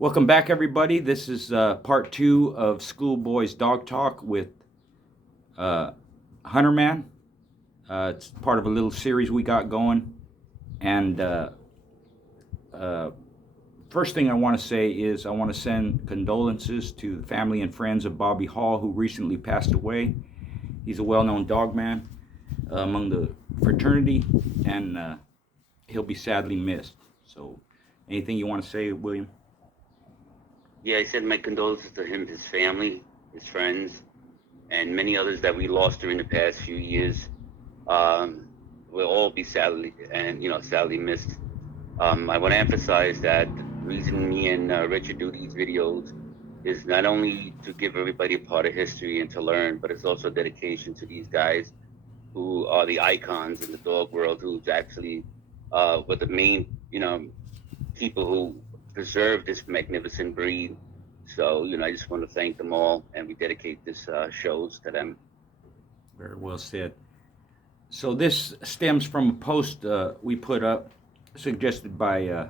Welcome back, everybody. This is part two of Schoolboys Dog Talk with uh, Hunterman. It's part of a little series we got going. And uh, first thing I want to say is I want to send condolences to the family and friends of Bobby Hall, who recently passed away. He's a well-known dog man among the fraternity, and he'll be sadly missed. So, anything you want to say, William? Yeah, I said my condolences to him, his family, his friends, and many others that we lost during the past few years. Um, will all be sadly sadly missed. I want to emphasize that the reason me and Richard do these videos is not only to give everybody a part of history and to learn, but it's also a dedication to these guys who are the icons in the dog world, who's actually were the main, people who preserve this magnificent breed. So, I just want to thank them all, and we dedicate this shows to them. Very well said. So this stems from a post we put up, suggested by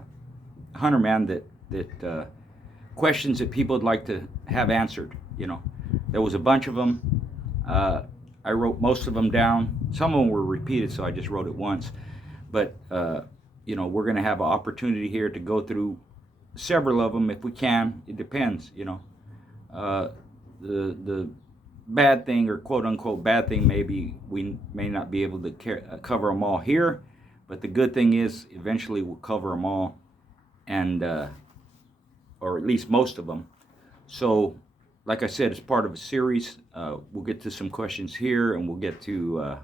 Hunterman, that questions that people would like to have answered. There was a bunch of them. I wrote most of them down. Some of them were repeated, so I just wrote it once. But we're going to have an opportunity here to go through several of them if we can. It depends. The bad thing, or quote unquote bad thing, maybe we may not be able to cover them all here, but the good thing is eventually we'll cover them all, and or at least most of them. So like I said, it's part of a series. We'll get to some questions here, and we'll get to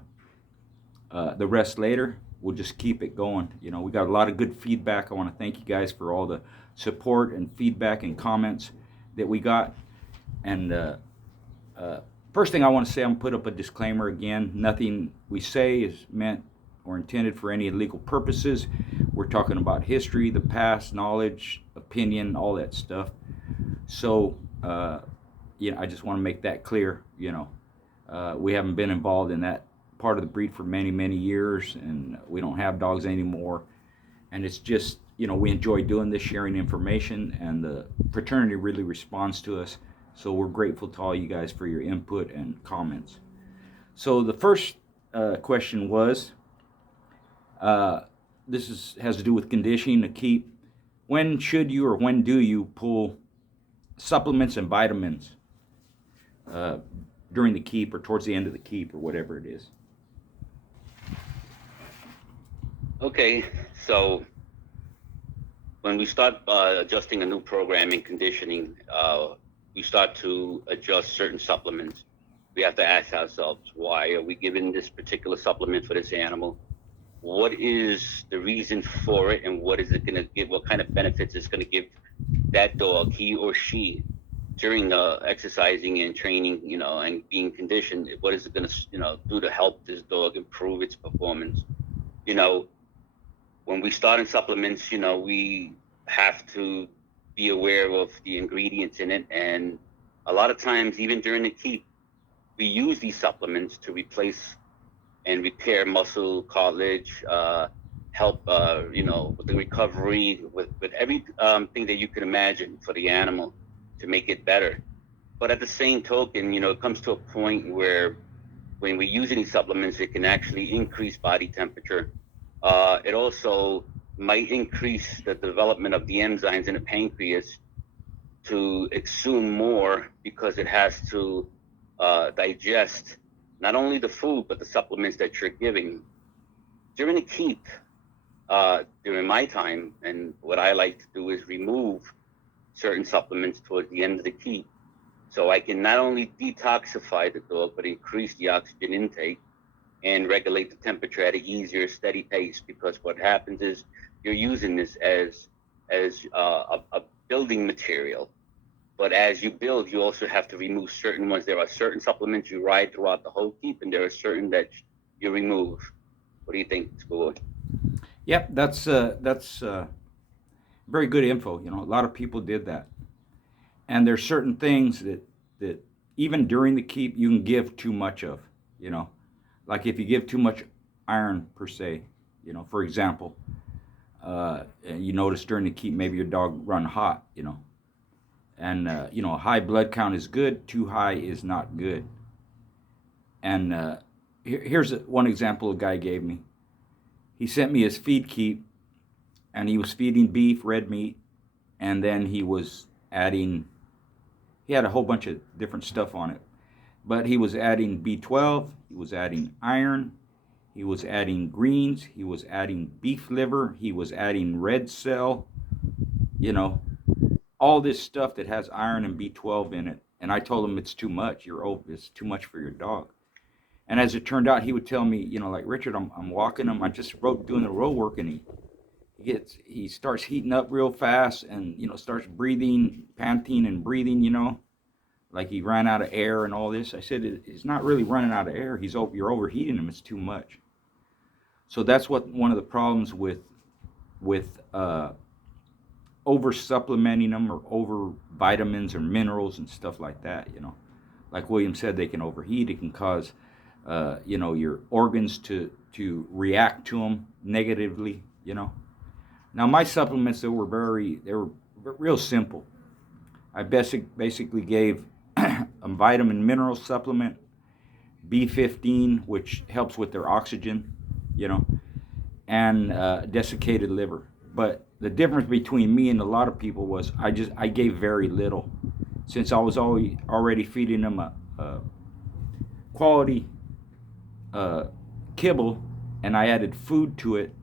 the rest later. We'll just keep it going. We got a lot of good feedback. I want to thank you guys for all the support and feedback and comments that we got. And first thing I want to say, I'm going to put up a disclaimer again. Nothing we say is meant or intended for any illegal purposes. We're talking about history, the past, knowledge, opinion, all that stuff. So, I just want to make that clear. We haven't been involved in that part of the breed for many, many years, and we don't have dogs anymore. And it's just, we enjoy doing this, sharing information, and the fraternity really responds to us. So we're grateful to all you guys for your input and comments. So the first question was, has to do with conditioning to keep. When should you, or when do you pull supplements and vitamins during the keep, or towards the end of the keep, or whatever it is? Okay, so when we start adjusting a new program in conditioning, we start to adjust certain supplements. We have to ask ourselves, why are we giving this particular supplement for this animal? What is the reason for it, and what is it going to give? What kind of benefits it's going to give that dog, he or she, during the exercising and training, and being conditioned? What is it going to, do to help this dog improve its performance? When we start in supplements, we have to be aware of the ingredients in it. And a lot of times, even during the keep, we use these supplements to replace and repair muscle, cartilage, help, with the recovery, with every thing that you can imagine for the animal to make it better. But at the same token, it comes to a point where when we use any supplements, it can actually increase body temperature. It also might increase the development of the enzymes in the pancreas to exhume more, because it has to digest not only the food, but the supplements that you're giving. During the keep, during my time, and what I like to do is remove certain supplements towards the end of the keep, so I can not only detoxify the dog, but increase the oxygen intake and regulate the temperature at an easier, steady pace. Because what happens is you're using this as a building material. But as you build, you also have to remove certain ones. There are certain supplements you ride throughout the whole keep, and there are certain that you remove. What do you think, School? Yep, that's very good info. A lot of people did that, and there's certain things that even during the keep you can give too much of. Like if you give too much iron per se. For example, you notice during the keep maybe your dog run hot. And high blood count is good. Too high is not good. And here's one example a guy gave me. He sent me his feed keep, and he was feeding beef, red meat, and then he was adding. He had a whole bunch of different stuff on it, but he was adding B12. He was adding iron. He was adding greens. He was adding beef liver. He was adding red cell. You know, all this stuff that has iron and B12 in it. And I told him it's too much. It's too much for your dog. And as it turned out, he would tell me, like Richard, I'm walking him. I just doing the road work, and he starts heating up real fast, and starts breathing, panting and breathing. Like he ran out of air and all this. I said he's not really running out of air. You're overheating him. It's too much. So that's what one of the problems with over supplementing them, or over vitamins or minerals and stuff like that. Like William said, they can overheat. It can cause your organs to react to them negatively. Now my supplements they were real simple. I basically gave a vitamin mineral supplement, B15, which helps with their oxygen, and desiccated liver. But the difference between me and a lot of people was I gave very little, since I was already feeding them a quality kibble, and I added food to it.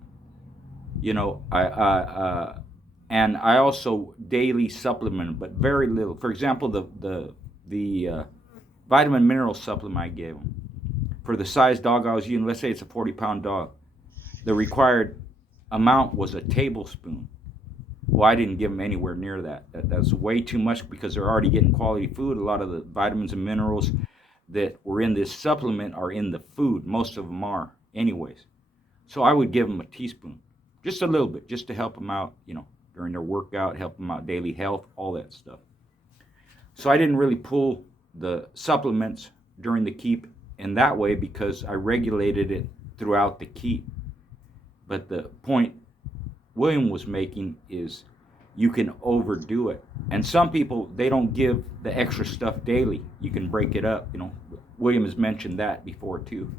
And I also daily supplement, but very little. For example, the vitamin mineral supplement I gave them, for the size dog I was using, let's say it's a 40-pound dog, the required amount was a tablespoon. Well, I didn't give them anywhere near that. That's way too much, because they're already getting quality food. A lot of the vitamins and minerals that were in this supplement are in the food. Most of them are, anyways. So I would give them a teaspoon, just a little bit, just to help them out, during their workout, help them out, daily health, all that stuff. So I didn't really pull the supplements during the keep in that way, because I regulated it throughout the keep. But the point William was making is you can overdo it. And some people, they don't give the extra stuff daily. You can break it up. William has mentioned that before too.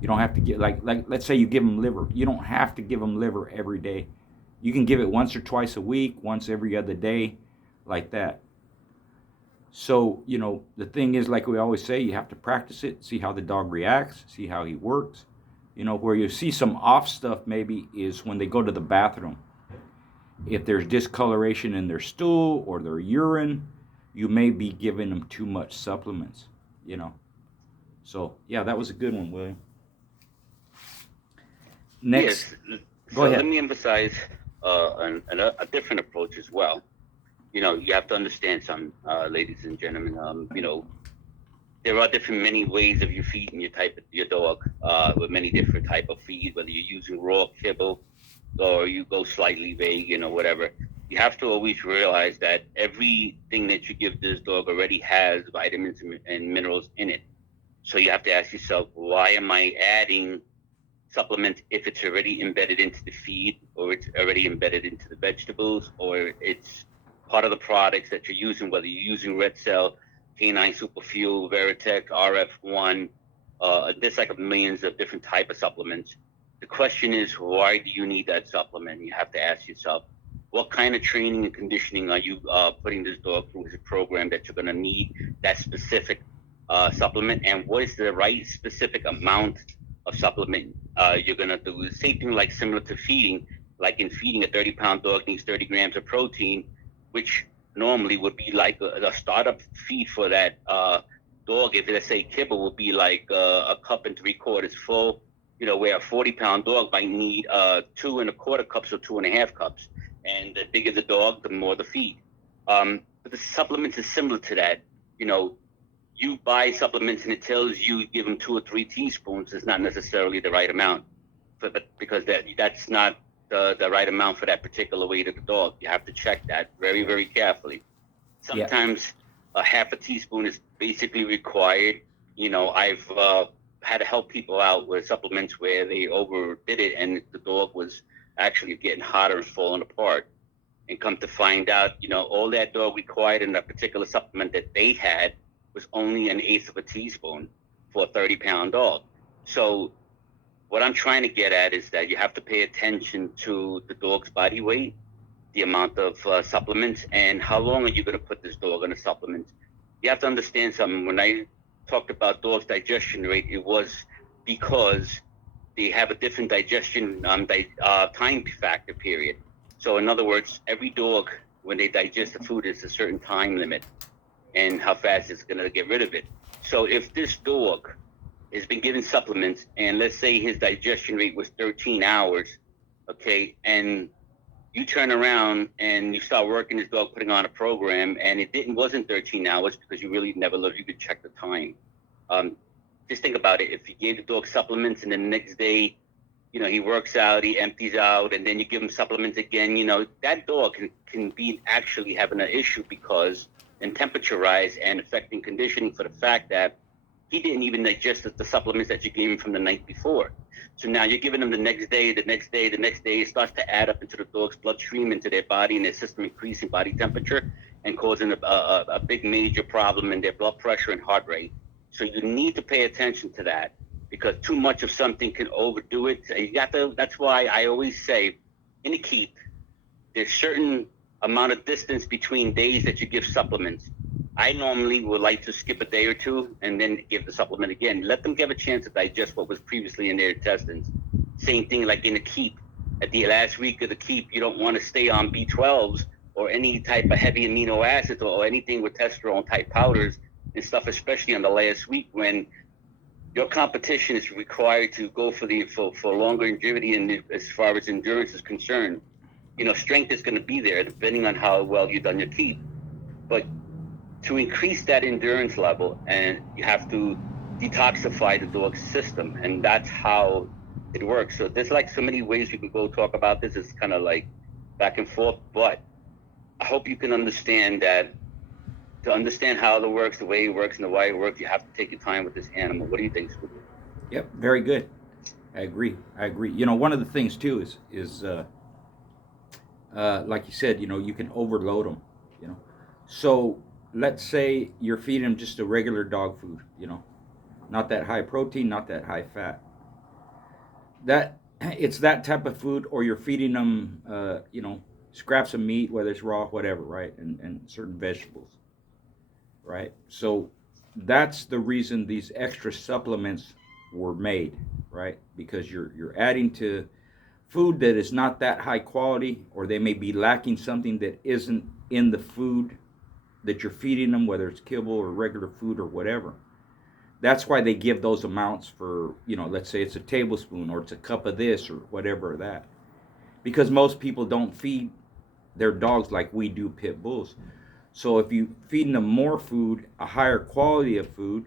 You don't have to get, like let's say you give them liver. You don't have to give them liver every day. You can give it once or twice a week, once every other day, like that. So, the thing is, like we always say, you have to practice it, see how the dog reacts, see how he works. Where you see some off stuff maybe is when they go to the bathroom. If there's discoloration in their stool or their urine, you may be giving them too much supplements, So, yeah, that was a good one, William. Next, yes. Go So ahead. let me emphasize a different approach as well. You have to understand something, ladies and gentlemen. There are many ways of you feeding your dog, with many different type of feed, whether you're using raw kibble or you go slightly vegan or whatever. You have to always realize that everything that you give this dog already has vitamins and minerals in it. So you have to ask yourself, why am I adding supplement if it's already embedded into the feed, or it's already embedded into the vegetables, or it's part of the products that you're using, whether you're using Red Cell, Canine Superfuel, Veritech, RF1, there's like millions of different type of supplements. The question is, why do you need that supplement? You have to ask yourself, what kind of training and conditioning are you putting this dog through as a program that you're going to need that specific supplement, and what is the right specific amount of supplement you're going to do? The same thing, like similar to feeding. Like in feeding, a 30-pound dog needs 30 grams of protein, which normally would be like a startup feed for that dog. If let's say kibble would be like a cup and 3/4 full, where a 40-pound dog might need 2 1/4 cups or 2 1/2 cups. And the bigger the dog, the more the feed. But the supplements is similar to that. You buy supplements and it tells you give them 2 or 3 teaspoons. It's not necessarily the right amount, but because that's not the right amount for that particular weight of the dog. You have to check that very, very carefully. Yeah. Sometimes a half a teaspoon is basically required. I've had to help people out with supplements where they overdid it and the dog was actually getting hotter and falling apart. And come to find out, all that dog required in a particular supplement that they had was only an eighth of a teaspoon for a 30-pound dog. So what I'm trying to get at is that you have to pay attention to the dog's body weight, the amount of supplements, and how long are you going to put this dog on a supplement. You have to understand something. When I talked about dogs' digestion rate, it was because they have a different digestion time factor period. So in other words, every dog, when they digest the food, is a certain time limit and how fast it's going to get rid of it. So if this dog has been given supplements, and let's say his digestion rate was 13 hours, okay, and you turn around and you start working this dog, putting on a program, and wasn't 13 hours because you really never looked, you could check the time. Just think about it. If you gave the dog supplements and then the next day, he works out, he empties out, and then you give him supplements again, that dog can be actually having an issue because in temperature rise and affecting conditioning for the fact that he didn't even digest the supplements that you gave him from the night before. So now you're giving him the next day, the next day, the next day. It starts to add up into the dog's bloodstream, into their body and their system, increasing body temperature and causing a big major problem in their blood pressure and heart rate. So you need to pay attention to that because too much of something can overdo it. That's why I always say in a keep, there's certain amount of distance between days that you give supplements. I normally would like to skip a day or two and then give the supplement again. Let them give a chance to digest what was previously in their intestines. Same thing like in a keep. At the last week of the keep, you don't want to stay on B12s or any type of heavy amino acids or anything with testosterone type powders and stuff, especially on the last week when your competition is required to go for longer longevity and as far as endurance is concerned. Strength is going to be there depending on how well you've done your keep. But to increase that endurance level, and you have to detoxify the dog's system, and that's how it works. So there's like so many ways we can go talk about this. It's kind of like back and forth, but I hope you can understand that to understand how it works, the way it works, and the why it works, you have to take your time with this animal. What do you think, Scooby? Yep, very good. I agree. One of the things too is like you said, you can overload them. So let's say you're feeding them just a regular dog food, not that high protein, not that high fat. It's that type of food, or you're feeding them, scraps of meat, whether it's raw, whatever, right, and certain vegetables, right. So that's the reason these extra supplements were made, right, because you're adding to food that is not that high quality, or they may be lacking something that isn't in the food that you're feeding them, whether it's kibble or regular food or whatever. That's why they give those amounts for, let's say it's a tablespoon or it's a cup of this or whatever that. Because most people don't feed their dogs like we do pit bulls. So if you feeding them more food, a higher quality of food,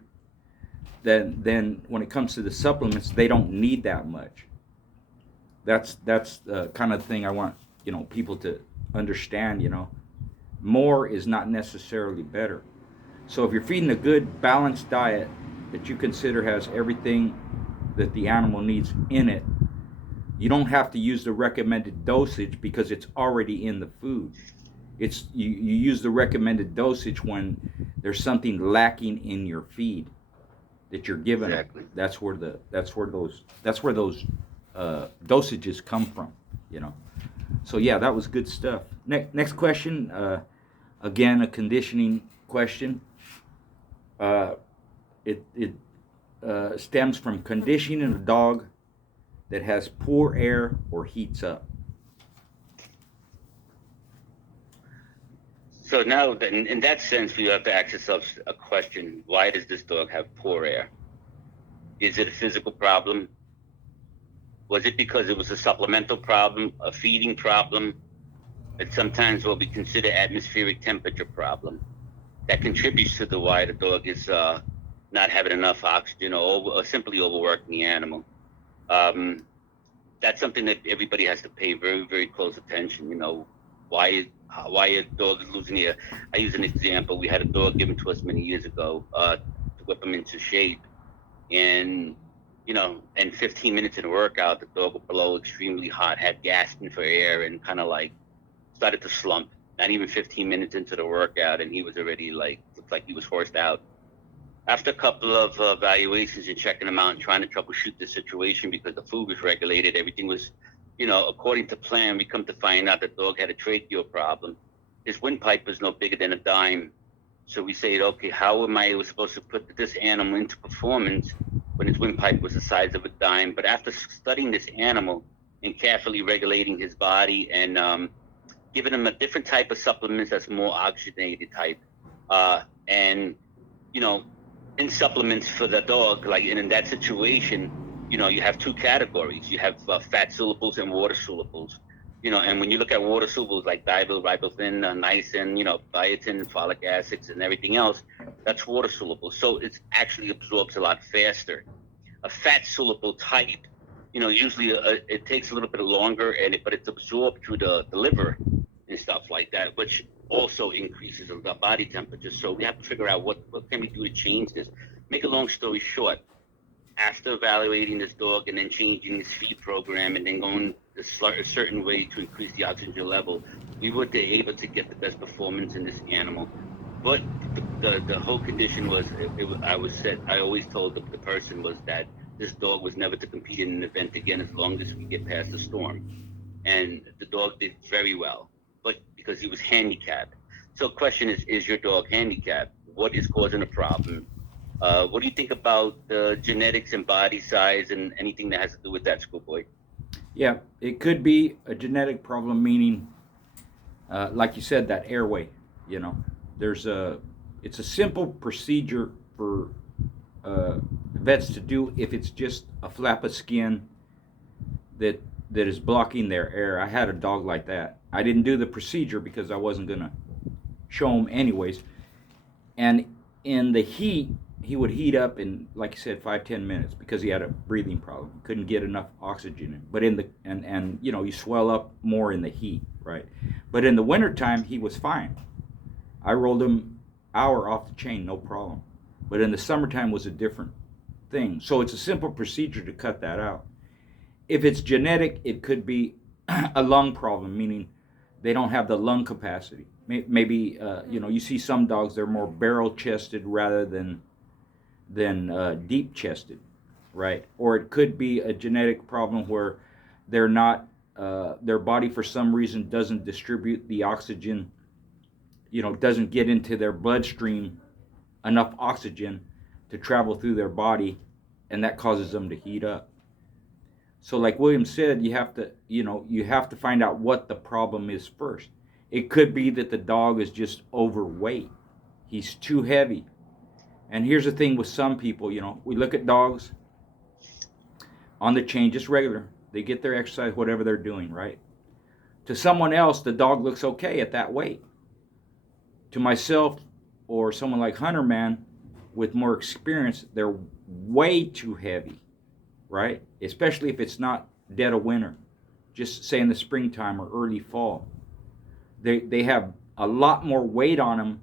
then when it comes to the supplements, they don't need that much. That's the kind of thing I want, people to understand, More is not necessarily better. So if you're feeding a good balanced diet that you consider has everything that the animal needs in it, you don't have to use the recommended dosage because it's already in the food. It's you use the recommended dosage when there's something lacking in your feed that you're giving Exactly. them. That's where those dosages come from, So yeah, that was good stuff. Next question. Again, a conditioning question. It stems from conditioning a dog that has poor air or heats up. So now, in that sense, you have to ask yourself a question: why does this dog have poor air? Is it a physical problem? Was it because it was a supplemental problem, a feeding problem, and sometimes what we consider atmospheric temperature problem that contributes to the why the dog is not having enough oxygen or simply overworking the animal? That's something that everybody has to pay very, very close attention. Why a dog is losing air. I use an example. We had a dog given to us many years ago to whip him into shape, and in 15 minutes in a workout, the dog would blow extremely hot, had gasping for air, and kind of like started to slump. Not even 15 minutes into the workout, and he was already like, looked like he was horsed out. After a couple of evaluations and checking him out and trying to troubleshoot the situation because the food was regulated, everything was, according to plan, we come to find out the dog had a tracheal problem. His windpipe was no bigger than a dime. So we said, okay, how am I supposed to put this animal into performance when his windpipe was the size of a dime? But after studying this animal and carefully regulating his body and giving him a different type of supplements that's more oxygenated type, and in supplements for the dog, like in that situation, you have two categories. You have fat solubles and water solubles. And when you look at water solubles like dibyl, riboflavin, niacin, biotin, folic acids, and everything else, that's water soluble. So it actually absorbs a lot faster. A fat soluble type, usually it takes a little bit longer, but it's absorbed through the liver and stuff like that, which also increases the body temperature. So we have to figure out what can we do to change this. Make a long story short, after evaluating this dog and then changing his feed program and then going a certain way to increase the oxygen level, we were able to get the best performance in this animal. But the whole condition was, I always told the person was that this dog was never to compete in an event again as long as we get past the storm. And the dog did very well, but because he was handicapped. So question is your dog handicapped? What is causing the problem? What do you think about genetics and body size and anything that has to do with that, Schoolboy? Yeah, it could be a genetic problem, meaning, like you said, that airway. You know, it's a simple procedure for vets to do if it's just a flap of skin that is blocking their air. I had a dog like that. I didn't do the procedure because I wasn't gonna show him anyways. And in the heat, he would heat up in, like you said, 5-10 minutes because he had a breathing problem. He couldn't get enough oxygen in. But in the and you swell up more in the heat, right? But in the wintertime, he was fine. I rolled him hour off the chain, no problem. But in the summertime was a different thing. So it's a simple procedure to cut that out. If it's genetic, it could be a lung problem, meaning they don't have the lung capacity. Maybe you see some dogs, they're more barrel-chested rather than deep-chested, right? Or it could be a genetic problem where they're not, their body for some reason doesn't distribute the oxygen, doesn't get into their bloodstream enough oxygen to travel through their body, and that causes them to heat up. So like William said, you have to find out what the problem is first. It could be that the dog is just overweight. He's too heavy. And here's the thing with some people, we look at dogs on the chain, just regular. They get their exercise, whatever they're doing, right? To someone else, the dog looks okay at that weight. To myself or someone like Hunterman with more experience, they're way too heavy, right? Especially if it's not dead of winter, just say in the springtime or early fall. They have a lot more weight on them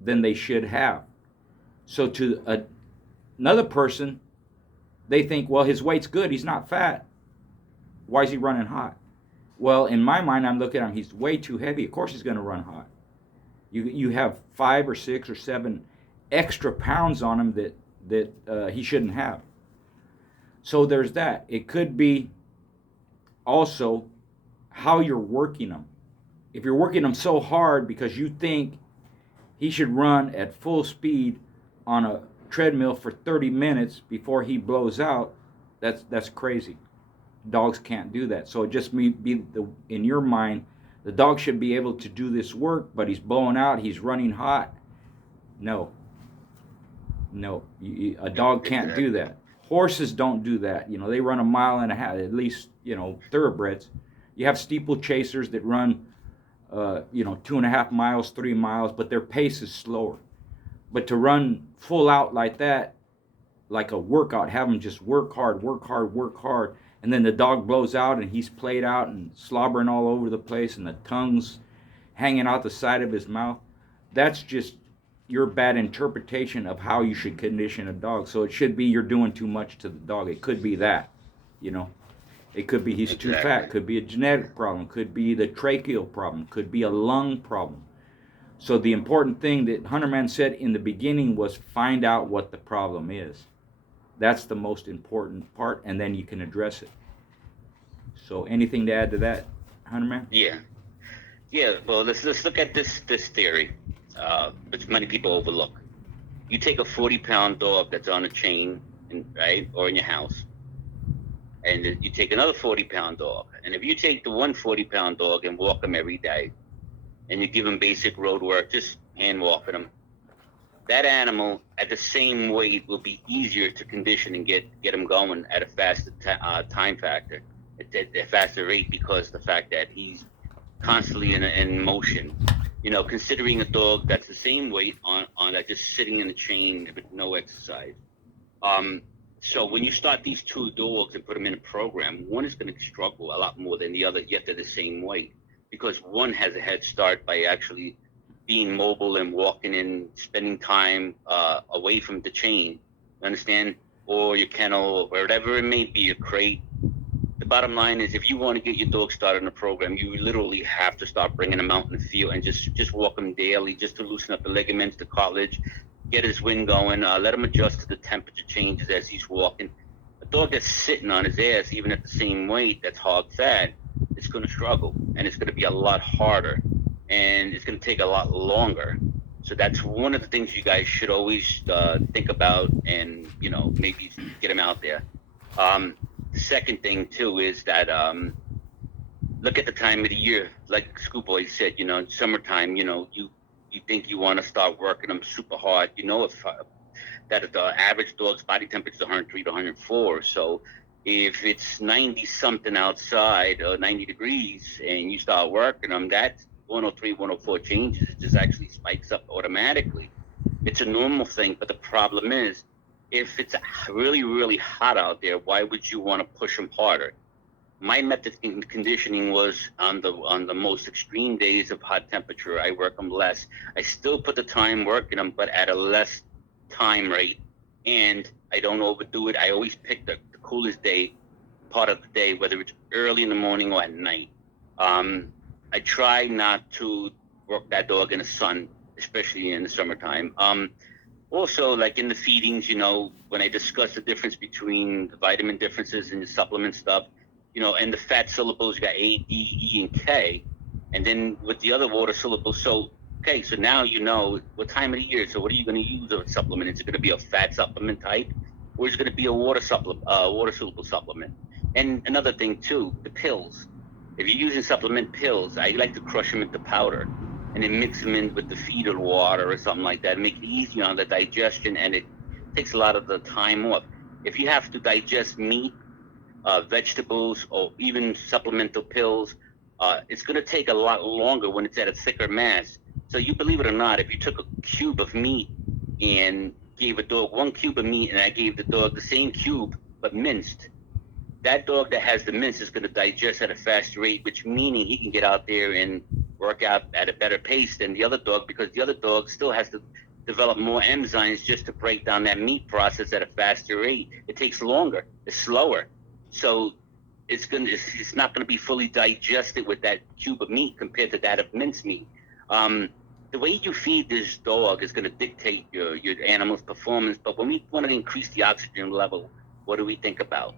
than they should have. So to another person, they think, well, his weight's good. He's not fat. Why is he running hot? Well, in my mind, I'm looking at him. He's way too heavy. Of course he's going to run hot. You have 5 or 6 or 7 extra pounds on him that he shouldn't have. So there's that. It could be also how you're working him. If you're working him so hard because you think he should run at full speed on a treadmill for 30 minutes before he blows out, that's crazy. Dogs can't do that. So it just may be in your mind, the dog should be able to do this work, but he's blowing out, he's running hot. No, a dog can't do that. Horses don't do that. They run 1.5 miles, at least, thoroughbreds. You have steeplechasers that run 2.5 miles, 3 miles, but their pace is slower. But to run full out like that, like a workout, have them just work hard, and then the dog blows out and he's played out and slobbering all over the place and the tongue's hanging out the side of his mouth, that's just your bad interpretation of how you should condition a dog. So it should be you're doing too much to the dog. It could be that, It could be he's too fat, Exactly. could be a genetic problem, could be the tracheal problem, could be a lung problem. So the important thing that Hunterman said in the beginning was find out what the problem is. That's the most important part, and then you can address it. So anything to add to that, Hunterman? Yeah. Yeah. Well, let's look at this theory, which many people overlook. You take a 40-pound dog that's on a chain, right, or in your house, and you take another 40-pound dog, and if you take the 140-pound dog and walk him every day, and you give him basic road work, just hand walking him, that animal at the same weight will be easier to condition and get him going at a faster time factor, at a faster rate, because of the fact that he's constantly in motion. You know, considering a dog that's the same weight on that just sitting in the chain with no exercise. Um, so when you start these two dogs and put them in a program, one is going to struggle a lot more than the other, yet they're the same weight, because one has a head start by actually being mobile and walking and spending time away from the chain, you understand, or your kennel, or whatever it may be, a crate. The bottom line is, if you want to get your dog started in a program, you literally have to start bringing him out in the field and just walk him daily, just to loosen up the ligaments, the cartilage, get his wind going, let him adjust to the temperature changes as he's walking. A dog that's sitting on his ass, even at the same weight, that's hog fed, it's going to struggle, and it's going to be a lot harder, and it's going to take a lot longer. So that's one of the things you guys should always think about, and maybe get him out there. The second thing too is that look at the time of the year. Like Schoolboys said, summertime, you think you want to start working them super hard. If that the average dog's body temperature is 103 to 104. So if it's 90 something outside, 90 degrees, and you start working them, that 103, 104 changes. It just actually spikes up automatically. It's a normal thing, but the problem is, if it's really, really hot out there, why would you want to push them harder? My method in conditioning was on the most extreme days of hot temperature, I work them less. I still put the time working them, but at a less time rate, and I don't overdo it. I always pick the coolest part of the day, whether it's early in the morning or at night. I try not to work that dog in the sun, especially in the summertime. Also, like in the feedings, when I discuss the difference between the vitamin differences and the supplement stuff, and the fat syllables, you got A, D, E, and K, and then with the other water syllables. So, okay, so now you know what time of the year. So, what are you going to use a supplement? Is it going to be a fat supplement type, or is it going to be a water soluble supplement? And another thing too, the pills. If you're using supplement pills, I like to crush them into powder and then mix them in with the feeder water or something like that, make it easier on the digestion, and it takes a lot of the time off. If you have to digest meat, vegetables, or even supplemental pills, it's going to take a lot longer when it's at a thicker mass. So you believe it or not, if you took a cube of meat and gave a dog 1 cube of meat, and I gave the dog the same cube but minced, that dog that has the mince is going to digest at a faster rate, which meaning he can get out there and work out at a better pace than the other dog, because the other dog still has to develop more enzymes just to break down that meat process at a faster rate. It takes longer. It's slower. So it's not going to be fully digested with that cube of meat compared to that of mincemeat. The way you feed this dog is going to dictate your animal's performance. But when we want to increase the oxygen level, what do we think about?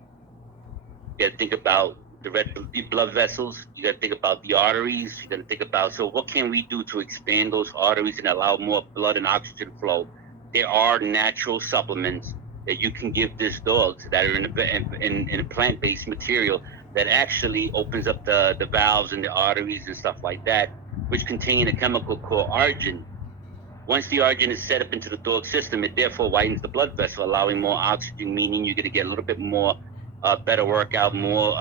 You got to think about the red blood vessels. You got to think about the arteries. You got to think about, so what can we do to expand those arteries and allow more blood and oxygen flow? There are natural supplements that you can give this dog that are in a plant-based material that actually opens up the valves and the arteries and stuff like that, which contain a chemical called argin. Once the argin is set up into the dog system, it therefore widens the blood vessel, allowing more oxygen, meaning you're going to get a little bit more better workout, more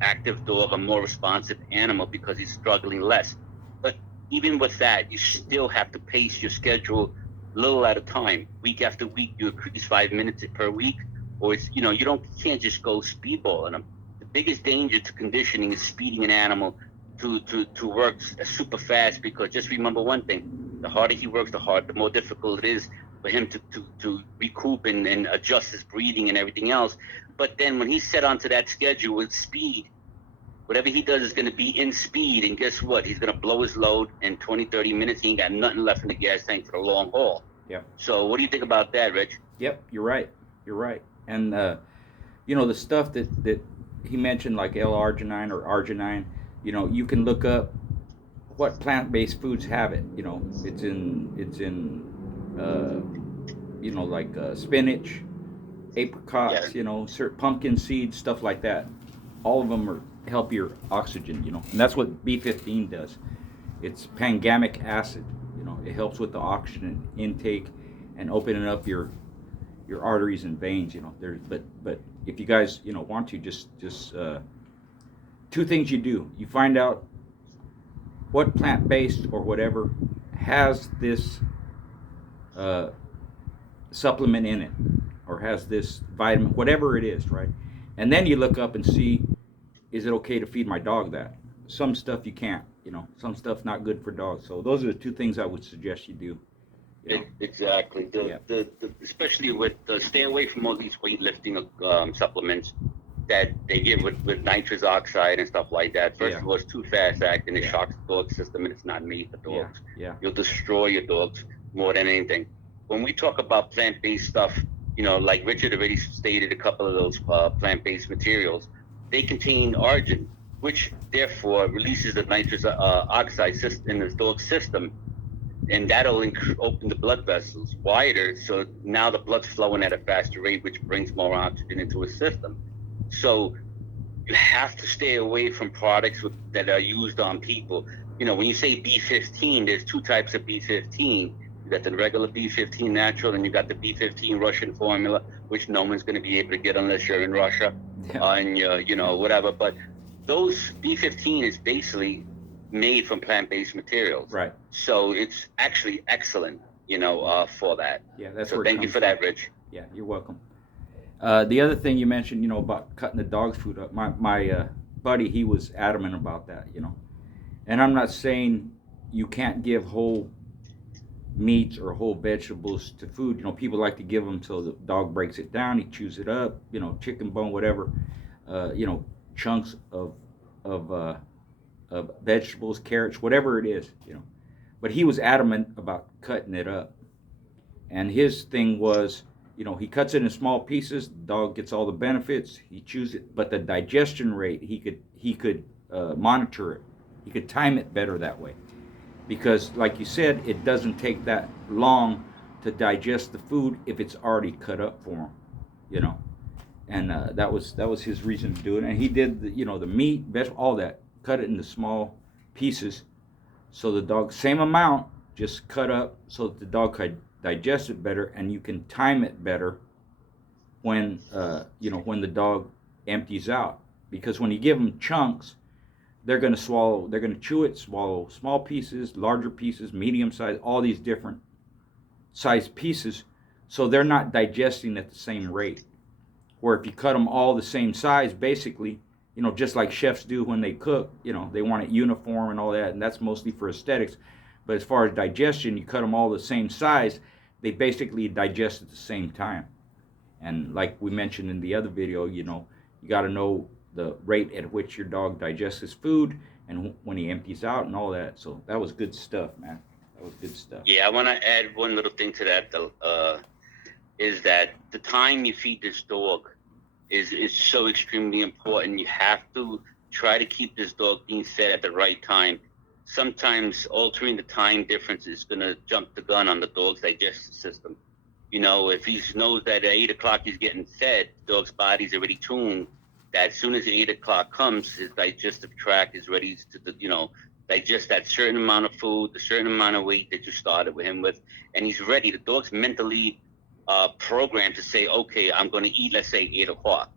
active dog, a more responsive animal, because he's struggling less. But even with that, you still have to pace your schedule little at a time. Week after week, you increase 5 minutes per week, or it's, you can't just go speedballing them. The biggest danger to conditioning is speeding an animal to work super fast, because just remember one thing: the harder he works, the more difficult it is for him to recoup and adjust his breathing and everything else. But then when he's set onto that schedule with speed, whatever he does is going to be in speed. And guess what? He's going to blow his load in 20, 30 minutes. He ain't got nothing left in the gas tank for the long haul. Yep. So what do you think about that, Rich? Yep. You're right. You're right. And the stuff that he mentioned, like L-arginine or arginine, you can look up what plant-based foods have it. It's in like spinach, apricots, certain pumpkin seeds, stuff like that. All of them help your oxygen, and that's what B15 does. It's pangamic acid. It helps with the oxygen intake and opening up your arteries and veins. But if you guys want to just two things you do: you find out what plant-based or whatever has this supplement in it, or has this vitamin, whatever it is, right? And then you look up and see, is it okay to feed my dog that? Some stuff you can't, some stuff not good for dogs. So those are the two things I would suggest you do. Exactly. Especially with stay away from all these weightlifting supplements that they give with nitrous oxide and stuff like that. First of all, it's too fast acting. It shocks the dog system, and it's not made for dogs. You'll destroy your dogs more than anything. When we talk about plant-based stuff, like Richard already stated, a couple of those plant-based materials, they contain argin, which therefore releases the nitrous oxide system in the dog's system, and that'll open the blood vessels wider, so now the blood's flowing at a faster rate, which brings more oxygen into his system. So you have to stay away from products that are used on people. When you say B15, there's two types of B15. You got the regular B15 natural, and you got the B15 Russian formula, which no one's going to be able to get unless you're in Russia, and whatever. But those B15 is basically made from plant-based materials. Right. So it's actually excellent, for that. Yeah, that's so where. Thank you for that, Rich. Yeah, you're welcome. The other thing you mentioned, about cutting the dog's food up. My buddy, he was adamant about that, And I'm not saying you can't give whole meats or whole vegetables to food. People like to give them till the dog breaks it down. He chews it up. Chicken bone, whatever. Chunks of vegetables, carrots, whatever it is. But he was adamant about cutting it up. And his thing was, he cuts it in small pieces. The dog gets all the benefits. He chews it, but the digestion rate, he could monitor it. He could time it better that way, because, like you said, it doesn't take that long to digest the food if it's already cut up for him. And that was his reason to do it. And he did the meat, vegetable, all that, cut it into small pieces, so the dog, same amount, just cut up so that the dog could digest it better, and you can time it better when when the dog empties out. Because when you give them chunks, they're going to chew it, swallow small pieces, larger pieces, medium size, all these different size pieces, so they're not digesting at the same rate. Where if you cut them all the same size, basically, just like chefs do when they cook, they want it uniform and all that, and that's mostly for aesthetics. But as far as digestion, you cut them all the same size, they basically digest at the same time. And like we mentioned in the other video, you got to know the rate at which your dog digests his food and when he empties out and all that. So that was good stuff, man. That was good stuff. Yeah, I want to add one little thing to that, is that the time you feed this dog is so extremely important. You have to try to keep this dog being fed at the right time. Sometimes altering the time difference is going to jump the gun on the dog's digestive system. If he knows that at 8 o'clock he's getting fed, the dog's body's already tuned that as soon as 8 o'clock comes, his digestive tract is ready to, digest that certain amount of food, the certain amount of weight that you started with him with, and he's ready. The dog's mentally programmed to say, okay, I'm going to eat, let's say 8 o'clock.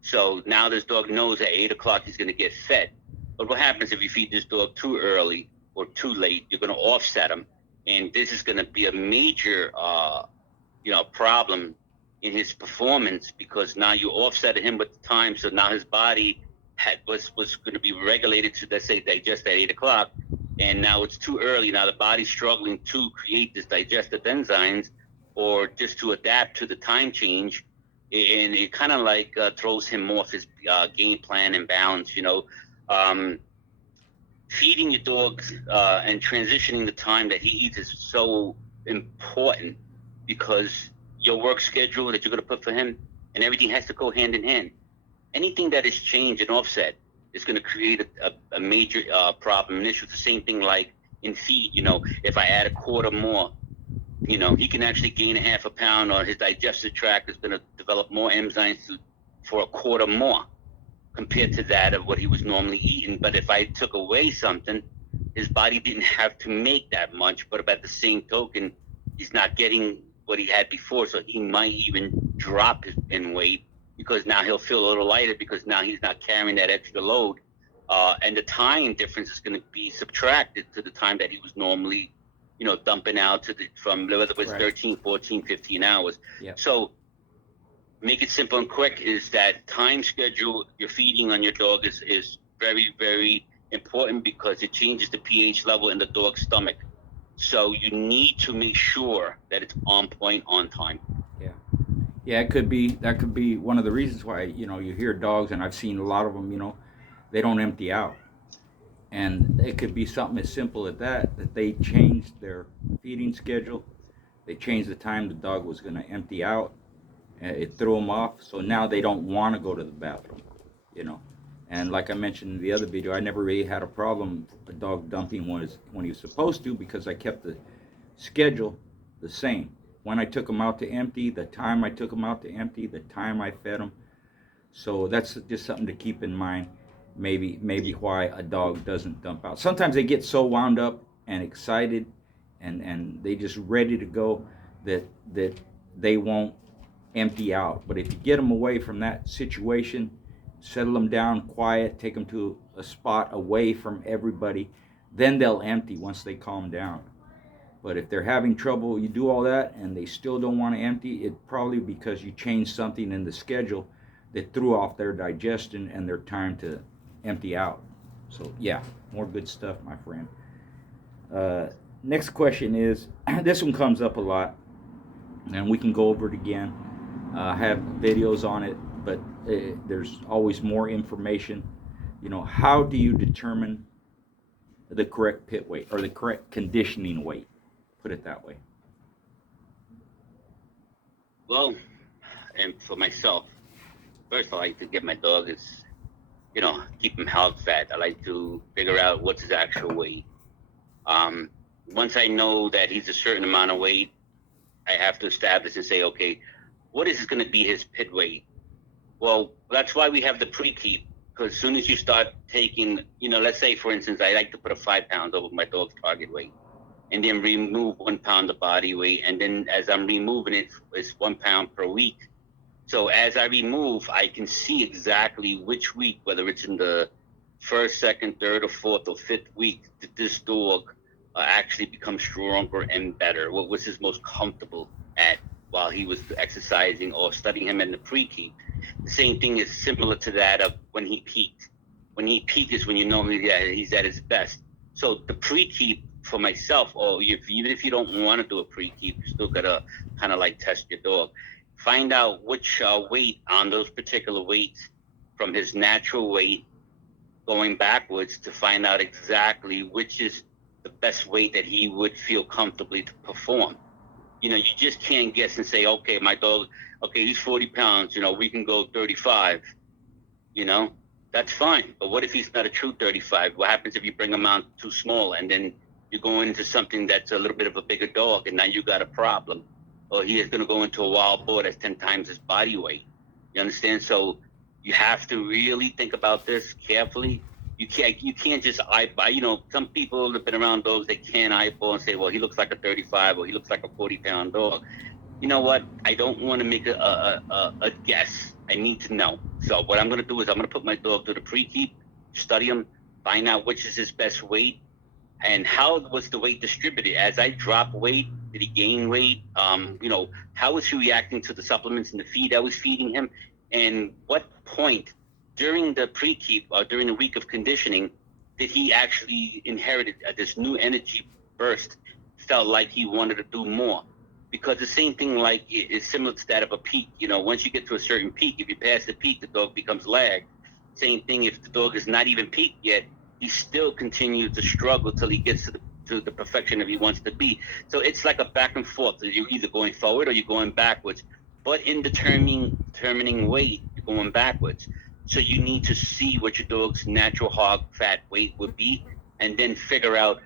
So now this dog knows at 8 o'clock he's going to get fed. But what happens if you feed this dog too early or too late? You're going to offset him, and this is going to be a major, problem in his performance, because now you offset him with the time. So now his body was going to be regulated to, let's say, digest at 8 o'clock, and now it's too early. Now the body's struggling to create this digestive enzymes, or just to adapt to the time change. and it kind of like throws him off his game plan and balance. Um, Feeding your dog and transitioning the time that he eats is so important because your work schedule that you're going to put for him and everything has to go hand in hand. Anything that is changed and offset is going to create a major problem and issue. It's the same thing like in feed. If I add a quarter more, he can actually gain a half a pound, or his digestive tract is going to develop more enzymes for a quarter more compared to that of what he was normally eating. But if I took away something, his body didn't have to make that much. But at the same token, he's not getting what he had before, so he might even drop in weight because now he'll feel a little lighter because now he's not carrying that extra load. And the time difference is going to be subtracted to the time that he was normally, dumping out from whether it was Right. 13, 14, 15 hours. Yep. So make it simple and quick is that time schedule you're feeding on your dog is very, very important because it changes the pH level in the dog's stomach. So you need to make sure that it's on point, on time. Yeah, that could be one of the reasons why you hear dogs, and I've seen a lot of them. They don't empty out, and it could be something as simple as that they changed their feeding schedule. They changed the time the dog was going to empty out. It threw them off, so now they don't want to go to the bathroom. You know, and like I mentioned in the other video, I never really had a problem a dog dumping when he was supposed to because I kept the schedule the same. When I took him out to empty, the time I took him out to empty, the time I fed him. So that's just something to keep in mind. Maybe why a dog doesn't dump out. Sometimes they get so wound up and excited, and they just ready to go that they won't empty out. But if you get them away from that situation, settle them down quiet, take them to a spot away from everybody, then they'll empty once they calm down. But if they're having trouble, you do all that and they still don't want to empty, it's probably because you changed something in the schedule that threw off their digestion and their time to empty out. So yeah, more good stuff, my friend. Next question is, this one comes up a lot, and we can go over it again. I have videos on it, but there's always more information. How do you determine the correct pit weight or the correct conditioning weight? Put it that way. Well, and for myself, first I like to get my dog keep him health fed. I like to figure out what's his actual weight. Once I know that he's a certain amount of weight, I have to establish and say, okay, what is going to be his pit weight? Well, that's why we have the pre-keep, because as soon as you start taking, let's say, for instance, I like to put a 5 pounds over my dog's target weight and then remove 1 pound of body weight. And then as I'm removing it, it's 1 pound per week. So as I remove, I can see exactly which week, whether it's in the first, second, third, or fourth, or fifth week, that this dog actually becomes stronger and better. What was his most comfortable at while he was exercising or studying him in the pre-keep. The same thing is similar to that of when he peaked. When he peaked is when you know he's at his best. So the pre-keep for myself, or even if you don't want to do a pre-keep, you still got to kind of like test your dog. Find out which weight on those particular weights from his natural weight going backwards to find out exactly which is the best weight that he would feel comfortably to perform. You just can't guess and say, okay, my dog, okay, he's 40 pounds, we can go 35, that's fine. But what if he's not a true 35? What happens if you bring him out too small and then you go into something that's a little bit of a bigger dog and now you got a problem? Or he is going to go into a wild boar that's 10 times his body weight. You understand? So you have to really think about this carefully. You can't just eyeball. Some people have been around dogs, they can't eyeball and say, well, he looks like a 35 or he looks like a 40-pound dog. You know what? I don't want to make a guess. I need to know. So what I'm going to do is I'm going to put my dog through the pre-keep, study him, find out which is his best weight, and how was the weight distributed. As I drop weight, did he gain weight? How was he reacting to the supplements and the feed I was feeding him? And what point during the pre-keep or during the week of conditioning did he actually inherit this new energy burst, felt like he wanted to do more? because the same thing like is similar to that of a peak. You know, once you get to a certain peak, if you pass the peak, the dog becomes lagged. Same thing if the dog is not even peaked yet, he still continues to struggle till he gets to the perfection that he wants to be. So it's like a back and forth. You're either going forward or you're going backwards. But in determining weight, you're going backwards. So you need to see what your dog's natural hog fat weight would be, and then figure out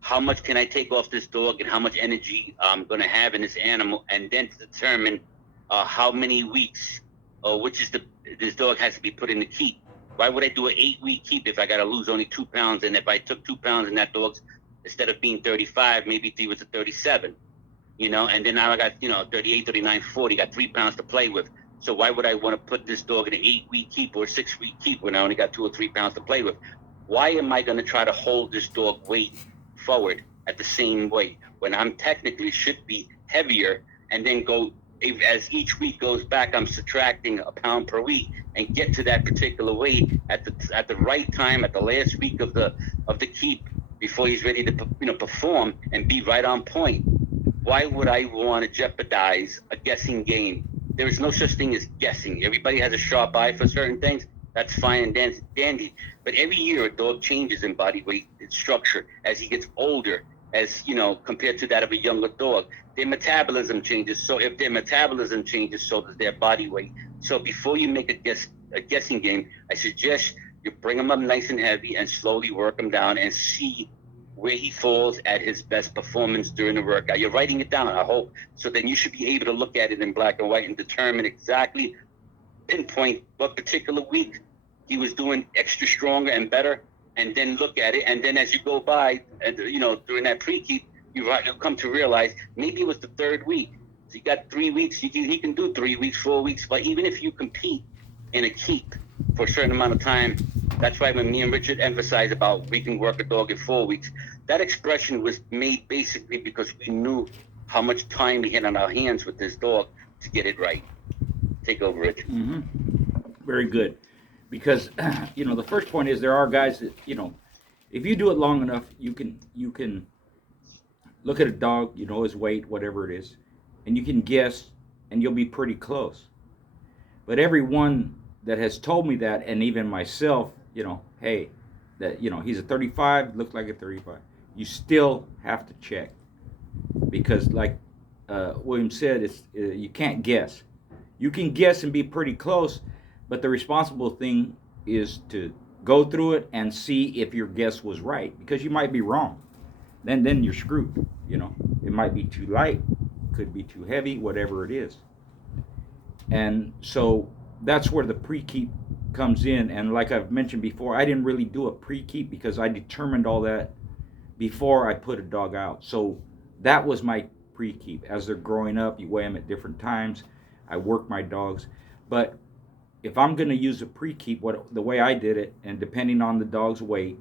how much can I take off this dog and how much energy I'm going to have in this animal, and then to determine how many weeks or which is this dog has to be put in the keep. Why would I do an 8-week keep if I got to lose only 2 pounds? And if I took 2 pounds in that dog's, instead of being 35, maybe he was a 37, you know, and then now I got, 38, 39, 40, got 3 pounds to play with. So why would I want to put this dog in an 8-week keep or a 6-week keep when I only got 2 or 3 pounds to play with? Why am I going to try to hold this dog weight forward at the same weight when I'm technically should be heavier, and then go, as each week goes back, I'm subtracting a pound per week and get to that particular weight at the right time, at the last week of the keep, before he's ready to perform and be right on point. Why would I want to jeopardize a guessing game? There is no such thing as guessing. Everybody has a sharp eye for certain things. That's fine and dandy. But every year a dog changes in body weight and structure as he gets older, as compared to that of a younger dog. Their metabolism changes. So if their metabolism changes, so does their body weight. So before you make a guessing game, I suggest you bring him up nice and heavy and slowly work him down and see where he falls at his best performance during the workout. You're writing it down, I hope. So then you should be able to look at it in black and white and determine exactly, pinpoint what particular week he was doing extra stronger and better, and then look at it. And then as you go by, and during that pre-keep, you'll come to realize maybe it was the 3rd week. So you got 3 weeks. He can do 3 weeks, 4 weeks. But even if you compete in a keep for a certain amount of time, that's why when me and Richard emphasize about we can work a dog in 4 weeks, that expression was made basically because we knew how much time we had on our hands with this dog to get it right. Take over, Richard. Mm-hmm. Very good. Because, the first point is there are guys that, if you do it long enough, you can look at a dog, his weight, whatever it is, and you can guess, and you'll be pretty close. But everyone that has told me that, and even myself, hey, that, he's a 35, looks like a 35. You still have to check. Because like William said, it's you can't guess. You can guess and be pretty close, but the responsible thing is to go through it and see if your guess was right, because you might be wrong. Then you're screwed. It might be too light, could be too heavy, whatever it is. And so that's where the pre-keep comes in. And like I've mentioned before, I didn't really do a pre-keep because I determined all that before I put a dog out. So that was my pre-keep. As they're growing up, you weigh them at different times. I work my dogs. But if I'm going to use a pre-keep, the way I did it, and depending on the dog's weight,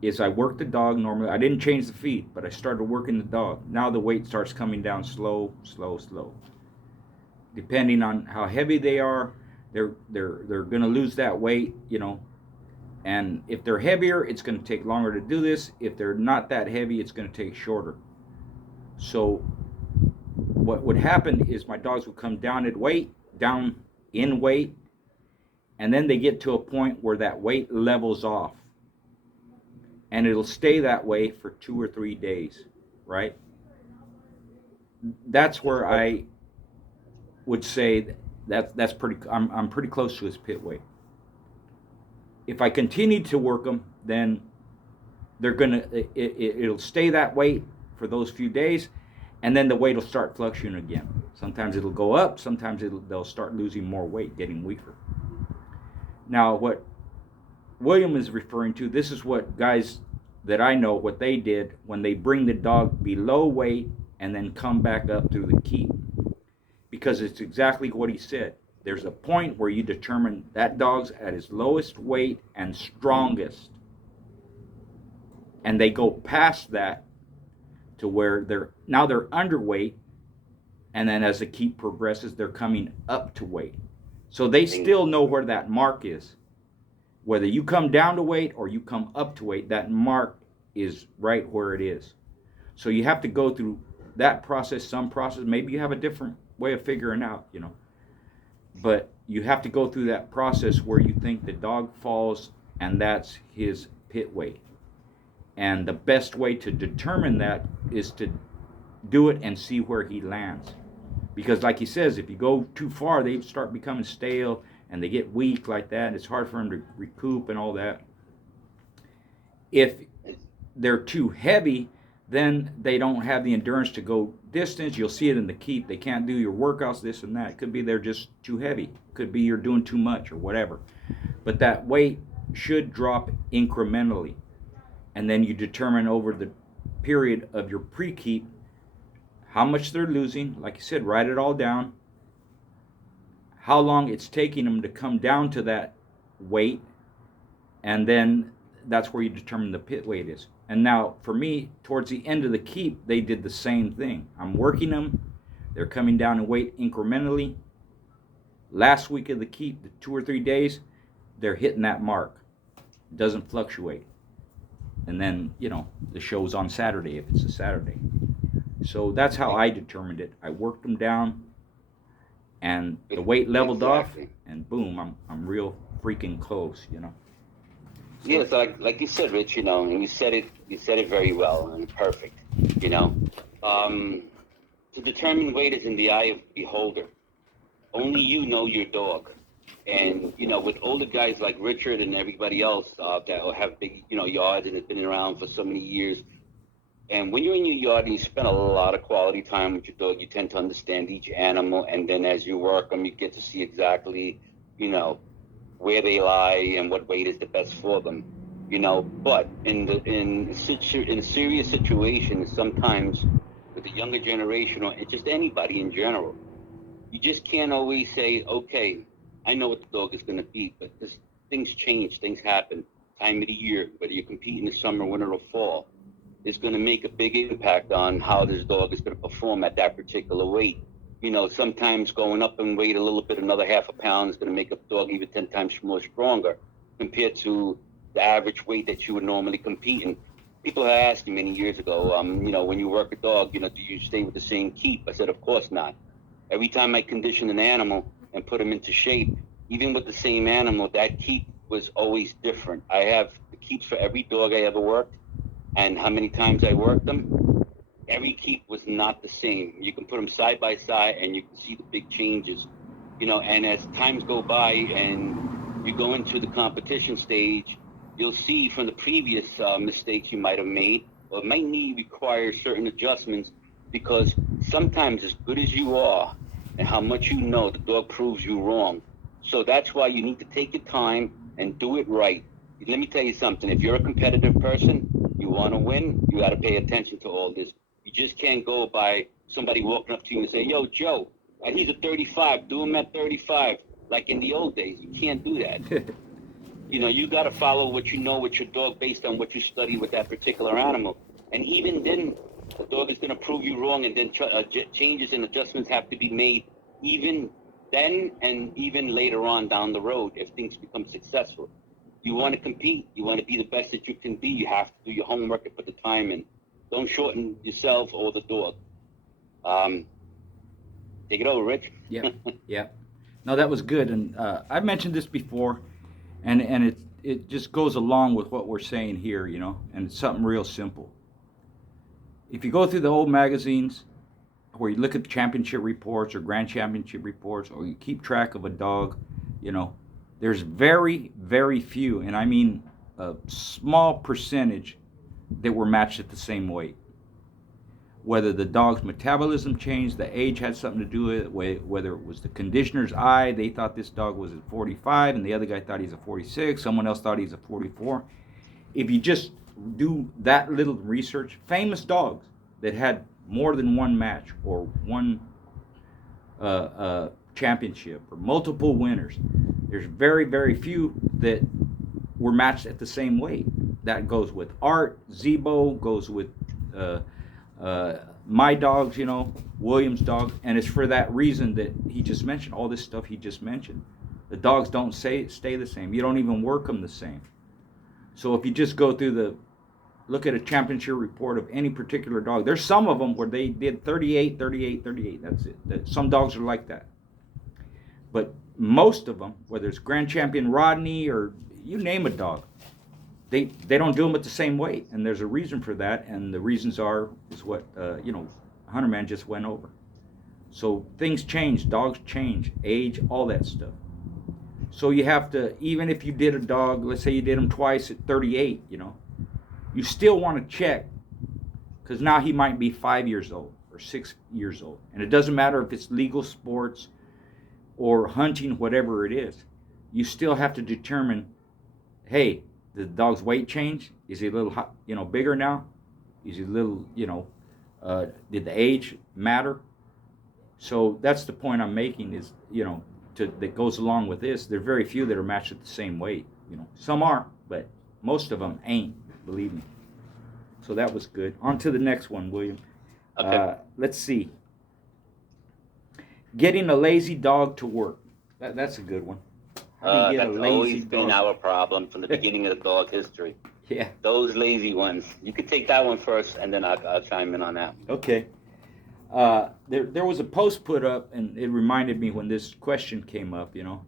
is I work the dog normally. I didn't change the feed, but I started working the dog. Now the weight starts coming down slow. Depending on how heavy they are, they're going to lose that weight, And if they're heavier, it's going to take longer to do this. If they're not that heavy, it's going to take shorter. So what would happen is my dogs would come down in weight, and then they get to a point where that weight levels off. And it'll stay that way for 2 or 3 days, right? That's where I would say that's pretty. I'm pretty close to his pit weight. If I continue to work them, then it'll stay that weight for those few days, and then the weight will start fluctuating again. Sometimes it'll go up. Sometimes they'll start losing more weight, getting weaker. Now, what William is referring to, this is what guys that I know, what they did when they bring the dog below weight and then come back up through the keep. Because it's exactly what he said. There's a point where you determine that dog's at his lowest weight and strongest. And they go past that to where they're underweight, and then as the keep progresses, they're coming up to weight. So they still know where that mark is. Whether you come down to weight or you come up to weight, that mark is right where it is. So you have to go through that process, some process, maybe you have a different way of figuring out, but you have to go through that process where you think the dog falls and that's his pit weight. And the best way to determine that is to do it and see where he lands. Because like he says, if you go too far, they start becoming stale and they get weak like that. It's hard for them to recoup and all that. If they're too heavy, then they don't have the endurance to go distance. You'll see it in the keep. They can't do your workouts, this and that. It could be they're just too heavy. It could be you're doing too much or whatever. But that weight should drop incrementally. And then you determine over the period of your pre-keep how much they're losing. Like you said, write it all down. How long it's taking them to come down to that weight. And then that's where you determine the pit weight is. And now, for me, towards the end of the keep, they did the same thing. I'm working them. They're coming down in weight incrementally. Last week of the keep, the 2 or 3 days, they're hitting that mark. It doesn't fluctuate. And then, the show's on Saturday if it's a Saturday. So that's how I determined it. I worked them down, and the weight leveled off, and boom, I'm real freaking close, Yeah, so like you said, Rich, and you said it very well and perfect, to determine weight is in the eye of the beholder. Only you know your dog. And, with older guys like Richard and everybody else that have big, yards and have been around for so many years. And when you're in your yard and you spend a lot of quality time with your dog, you tend to understand each animal. And then as you work them, you get to see exactly, where they lie and what weight is the best for them. But in serious situations, sometimes with the younger generation or just anybody in general, you just can't always say, okay, I know what the dog is going to be, but things change, things happen. Time of the year, whether you compete in the summer, winter, or fall, is going to make a big impact on how this dog is going to perform at that particular weight. Sometimes going up in weight a little bit, another half a pound, is going to make a dog even 10 times more stronger compared to the average weight that you would normally compete in. People have asked me many years ago, when you work a dog, do you stay with the same keep? I said, of course not. Every time I condition an animal and put him into shape, even with the same animal, that keep was always different. I have the keeps for every dog I ever worked, and how many times I worked them. Every keep was not the same. You can put them side by side and you can see the big changes, and as times go by and you go into the competition stage, you'll see from the previous mistakes you might have made, or might require certain adjustments, because sometimes as good as you are and how much the dog proves you wrong. So that's why you need to take your time and do it right. Let me tell you something. If you're a competitive person, you want to win, you got to pay attention to all this. You just can't go by somebody walking up to you and say, yo, Joe, he's a 35, do him at 35. Like in the old days, you can't do that. You got to follow what you know with your dog based on what you study with that particular animal. And even then, the dog is going to prove you wrong, and then changes and adjustments have to be made even then and even later on down the road if things become successful. You want to compete. You want to be the best that you can be. You have to do your homework and put the time in. Don't shorten yourself or the dog. Take it over, Rich. Yeah. No, that was good. And I've mentioned this before, and it just goes along with what we're saying here, and it's something real simple. If you go through the old magazines where you look at championship reports or grand championship reports, or you keep track of a dog, there's very, very few, and I mean a small percentage, that were matched at the same weight. Whether the dog's metabolism changed, the age had something to do with it, whether it was the conditioner's eye, they thought this dog was at 45 and the other guy thought he's a 46, someone else thought he's a 44. If you just do that little research, famous dogs that had more than one match or one championship or multiple winners, there's very, very few that were matched at the same weight. That goes with Art, Zebo, goes with my dogs, William's dog, and it's for that reason that he just mentioned, all this stuff he just mentioned. The dogs don't stay the same. You don't even work them the same. So if you just go through the look at a championship report of any particular dog. There's some of them where they did 38, 38, 38. That's it. Some dogs are like that. But most of them, whether it's Grand Champion Rodney or you name a dog, they don't do them at the same weight, and there's a reason for that. And the reasons is what Hunterman just went over. So things change, dogs change, age, all that stuff. So you have to, even if you did a dog, let's say you did him twice at 38, you still want to check, because now he might be 5 years old or 6 years old. And it doesn't matter if it's legal sports or hunting, whatever it is. You still have to determine, hey, did the dog's weight change? Is he a little, bigger now? Is he a little, did the age matter? So that's the point I'm making is, that goes along with this. There are very few that are matched at the same weight. Some are, but most of them ain't, believe me. So that was good. On to the next one, William. Okay. Let's see. Getting a lazy dog to work. That's a good one. How do you get a That's lazy always been dog? our problem from the beginning of the dog history. Yeah. Those lazy ones. You could take that one first, and then I'll chime in on that. Okay. There was a post put up, and it reminded me when this question came up, and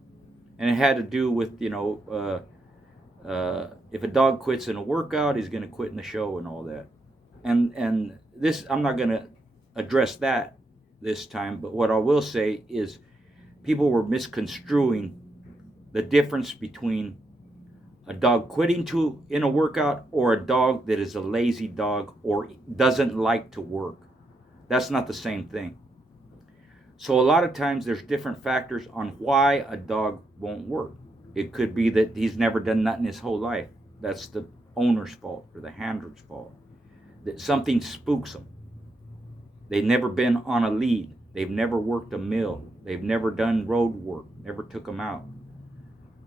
it had to do with, if a dog quits in a workout, he's going to quit in the show and all that. And this, I'm not going to address that this time, but what I will say is people were misconstruing the difference between a dog quitting in a workout or a dog that is a lazy dog or doesn't like to work. That's not the same thing. So a lot of times there's different factors on why a dog won't work. It could be that he's never done nothing his whole life. That's the owner's fault or the handler's fault. That something spooks them. They've never been on a lead. They've never worked a mill. They've never done road work, never took them out.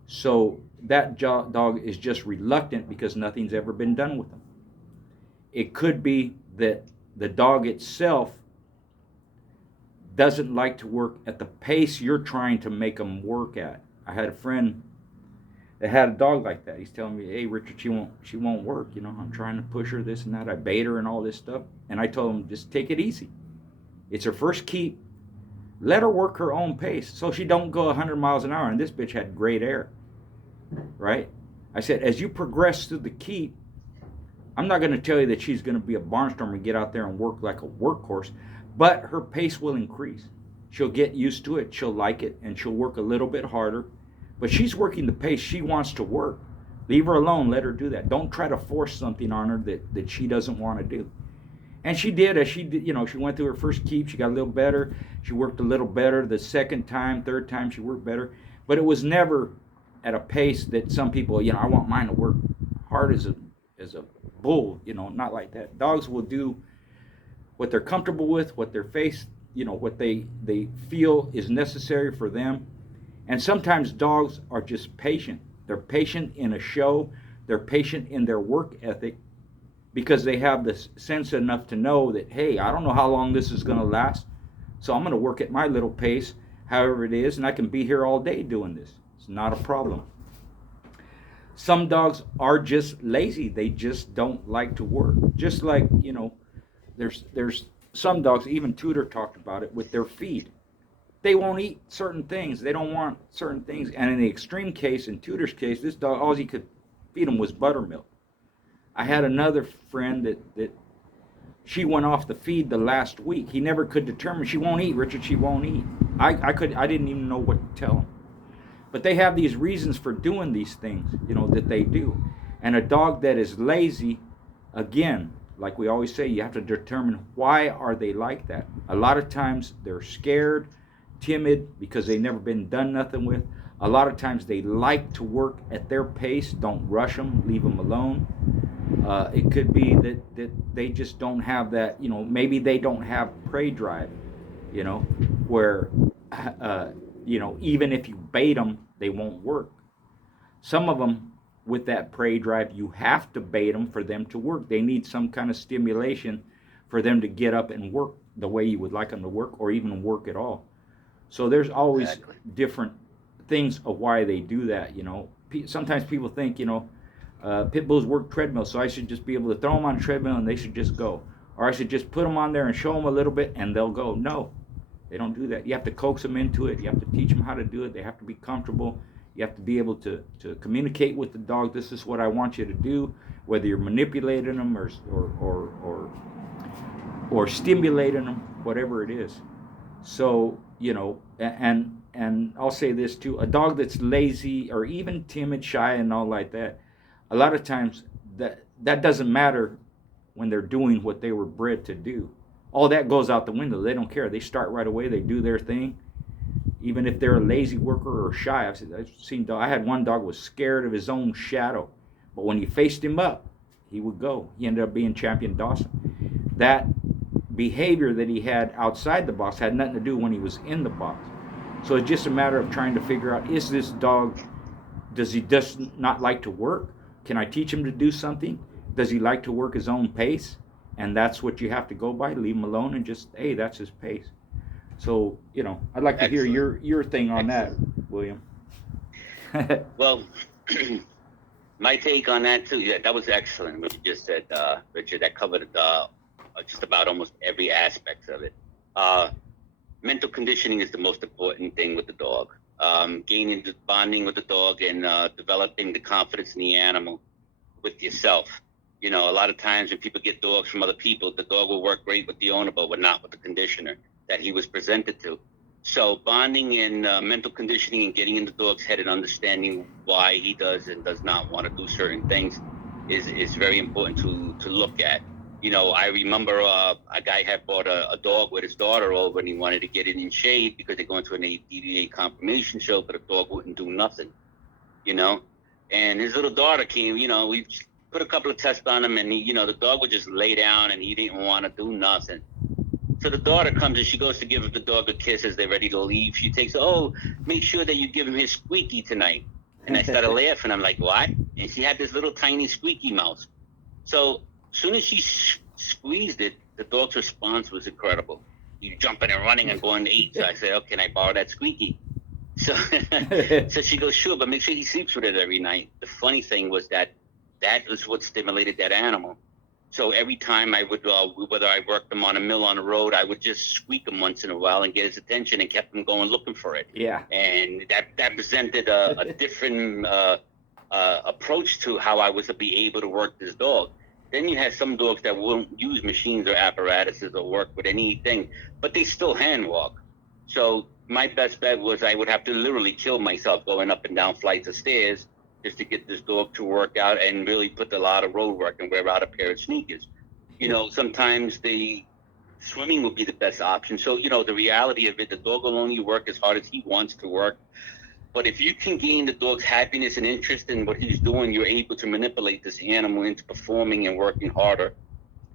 So that dog is just reluctant because nothing's ever been done with them. It could be that the dog itself doesn't like to work at the pace you're trying to make them work at. I had a friend that had a dog like that. He's telling me, hey, Richard, she won't work. I'm trying to push her this and that. I bait her and all this stuff. And I told him, just take it easy. It's her first keep. Let her work her own pace so she don't go 100 miles an hour. And this bitch had great air, right? I said, as you progress through the keep, I'm not going to tell you that she's going to be a barnstormer and get out there and work like a workhorse, but her pace will increase. She'll get used to it. She'll like it, and she'll work a little bit harder. But she's working the pace she wants to work. Leave her alone. Let her do that. Don't try to force something on her that she doesn't want to do. And she did, as she did, she went through her first keep. She got a little better. She worked a little better. The second time, third time, she worked better. But it was never at a pace that some people, I want mine to work hard as a bull, not like that. Dogs will do what they're comfortable with, what their face, what they feel is necessary for them. And sometimes dogs are just patient. They're patient in a show. They're patient in their work ethic because they have the sense enough to know that, hey, I don't know how long this is going to last, so I'm going to work at my little pace, however it is, and I can be here all day doing this. It's not a problem. Some dogs are just lazy. They just don't like to work. Just like, there's some dogs, even Tudor talked about it, with their feed. They won't eat certain things. They don't want certain things. And in the extreme case, in Tudor's case, this dog, all he could feed him was buttermilk. I had another friend that she went off the feed the last week. He never could determine. She won't eat, Richard. She won't eat. I didn't even know what to tell him. But they have these reasons for doing these things, that they do. And a dog that is lazy, again, like we always say, you have to determine why are they like that. A lot of times they're scared, timid, because they've never been done nothing with. A lot of times they like to work at their pace. Don't rush them, leave them alone. It could be that they just don't have that, maybe they don't have prey drive, where, even if you bait them, they won't work. Some of them, with that prey drive, you have to bait them for them to work. They need some kind of stimulation for them to get up and work the way you would like them to work, or even work at all. So there's always different things of why they do that. Sometimes people think, Pit bulls work treadmill, so I should just be able to throw them on a treadmill and they should just go. Or I should just put them on there and show them a little bit and they'll go. No, they don't do that. You have to coax them into it. You have to teach them how to do it. They have to be comfortable. You have to be able to communicate with the dog. This is what I want you to do, whether you're manipulating them or stimulating them, whatever it is. So, and I'll say this too, a dog that's lazy or even timid, shy, and all like that, a lot of times that doesn't matter when they're doing what they were bred to do. All that goes out the window. They don't care. They start right away. They do their thing. Even if they're a lazy worker or shy. I've seen I had one dog was scared of his own shadow, but when you faced him up, he would go. He ended up being Champion Dawson. That behavior that he had outside the box had nothing to do when he was in the box. So it's just a matter of trying to figure out, is this dog, does he just not like to work? Can I teach him to do something? Does he like to work his own pace? And that's what you have to go by. Leave him alone and just, hey, that's his pace. So, I'd like to hear your thing on that, William. Well, my take on that too. Yeah, that was excellent. What you just said, Richard. That covered just about almost every aspect of it. Mental conditioning is the most important thing with the dog. Gaining the bonding with the dog and developing the confidence in the animal with yourself. A lot of times when people get dogs from other people, the dog will work great with the owner, but not with the conditioner that he was presented to. So bonding and mental conditioning and getting in the dog's head and understanding why he does and does not want to do certain things is very important to look at. I remember a guy had bought a dog with his daughter over and he wanted to get it in shade because they're going to an ADA confirmation show, but the dog wouldn't do nothing, and his little daughter came, we put a couple of tests on him and the dog would just lay down and he didn't want to do nothing. So the daughter comes and she goes to give the dog a kiss as they're ready to leave. She takes, make sure that you give him his squeaky tonight. And I started laughing. I'm like, what? And she had this little tiny squeaky mouse. So as soon as she squeezed it, the dog's response was incredible. He jumping and running and going to eat. So I said, can I borrow that squeaky? So, so she goes, sure, but make sure he sleeps with it every night. The funny thing was that was what stimulated that animal. So every time I would, whether I worked him on a mill on the road, I would just squeak him once in a while and get his attention and kept him going looking for it. Yeah. And that presented a different approach to how I was to be able to work this dog. Then you have some dogs that won't use machines or apparatuses or work with anything, but they still hand walk. So my best bet was I would have to literally kill myself going up and down flights of stairs just to get this dog to work out and really put a lot of road work and wear out a pair of sneakers. Sometimes the swimming would be the best option. So, the reality of it, the dog will only work as hard as he wants to work. But if you can gain the dog's happiness and interest in what he's doing, you're able to manipulate this animal into performing and working harder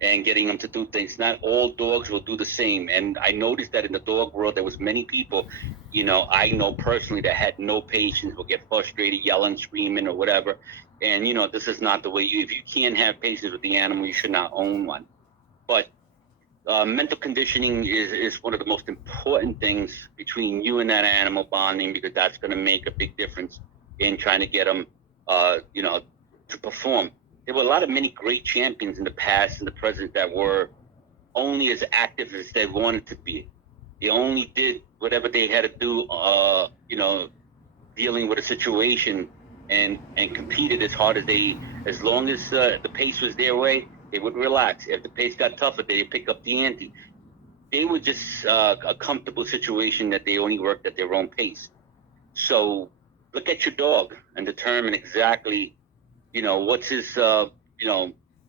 and getting them to do things. Not all dogs will do the same. And I noticed that in the dog world, there was many people, I know personally that had no patience, will get frustrated, yelling, screaming or whatever. And, this is not the way if you can't have patience with the animal, you should not own one. But mental conditioning is one of the most important things between you and that animal bonding, because that's going to make a big difference in trying to get them, to perform. There were many great champions in the past and the present that were only as active as they wanted to be. They only did whatever they had to do, dealing with a situation and competed as hard as long as the pace was their way, they would relax. If the pace got tougher, they'd pick up the ante. They were just a comfortable situation that they only worked at their own pace. So look at your dog and determine exactly, what's his,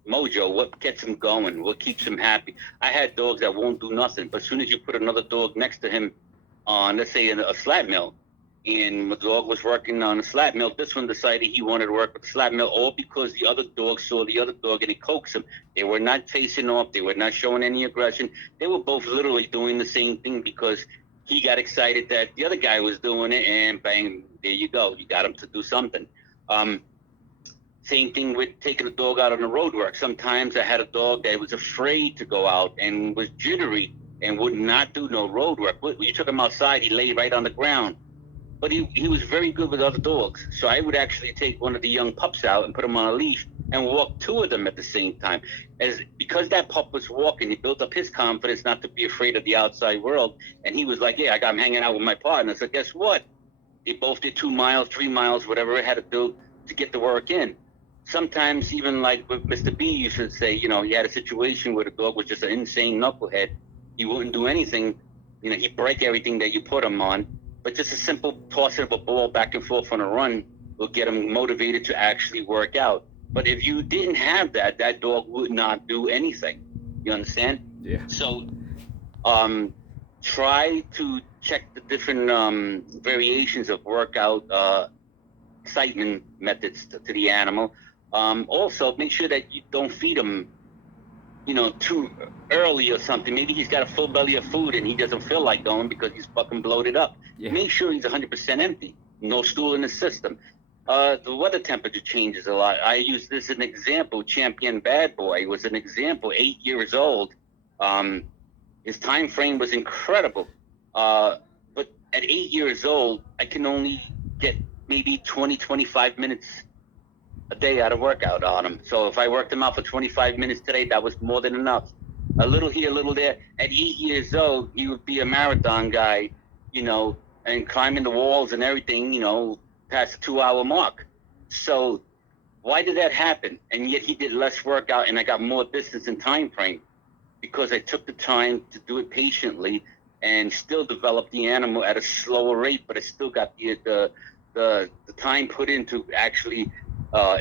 mojo, what gets him going, what keeps him happy. I had dogs that won't do nothing, but as soon as you put another dog next to him on, let's say, a slab mill, and the dog was working on a slab mill, this one decided he wanted to work with the slab mill, all because the other dog saw the other dog and he coaxed him. They were not facing off. They were not showing any aggression. They were both literally doing the same thing because he got excited that the other guy was doing it, and bang, there you go. You got him to do something. Same thing with taking a dog out on the road work. Sometimes I had a dog that was afraid to go out and was jittery and would not do no road work. When you took him outside, he laid right on the ground. but he was very good with other dogs. So I would actually take one of the young pups out and put him on a leash and walk two of them at the same time. Because that pup was walking, he built up his confidence not to be afraid of the outside world. And he was like, yeah, I got him hanging out with my partner. So guess what? They both did 2 miles, 3 miles, whatever it had to do to get the work in. Sometimes even like with Mr. B, you should say, he had a situation where the dog was just an insane knucklehead. He wouldn't do anything. He'd break everything that you put him on. But just a simple tossing of a ball back and forth on a run will get him motivated to actually work out. But if you didn't have that, that dog would not do anything. You understand? Yeah. So try to check the different variations of workout excitement methods to the animal. Also, make sure that you don't feed him too early or something. Maybe he's got a full belly of food and he doesn't feel like going because he's fucking bloated up. Yeah. Make sure he's 100% empty. No stool in the system. The weather temperature changes a lot. I use this as an example. Champion Bad Boy was an example. 8 years old. His time frame was incredible. But at 8 years old, I can only get maybe 20, 25 minutes a day out of workout on him. So if I worked him out for 25 minutes today, that was more than enough. A little here, a little there. At 8 years old, he would be a marathon guy, and climbing the walls and everything, past the 2 hour mark. So why did that happen? And yet he did less workout and I got more distance and time frame because I took the time to do it patiently and still develop the animal at a slower rate, but I still got the time put in to actually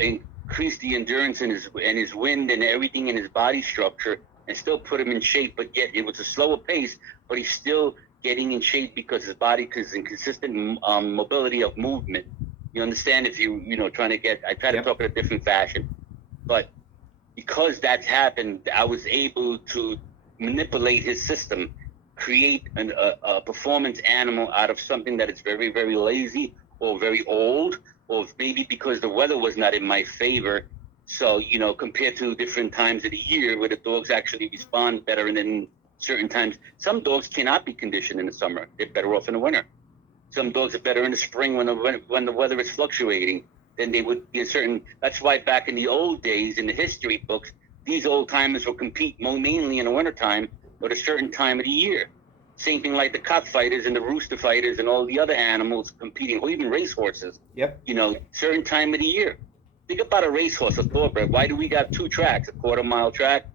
increase the endurance in his wind and everything in his body structure and still put him in shape. But yet it was a slower pace, but he's still getting in shape because his body is in consistent mobility of movement. You understand? If I try to talk in a different fashion, but because that's happened, I was able to manipulate his system, create a performance animal out of something that is very, very lazy or very old, or maybe because the weather was not in my favor. So, compared to different times of the year where the dogs actually respond better, and then certain times, some dogs cannot be conditioned in the summer. They're better off in the winter. Some dogs are better in the spring when the weather is fluctuating than they would be in certain. That's why back in the old days, in the history books, these old timers will compete mainly in the wintertime or a certain time of the year. Same thing like the cockfighters and the rooster fighters and all the other animals competing, or even racehorses. Yep. Certain time of the year. Think about a racehorse, a thoroughbred. Why do we got two tracks, a quarter-mile track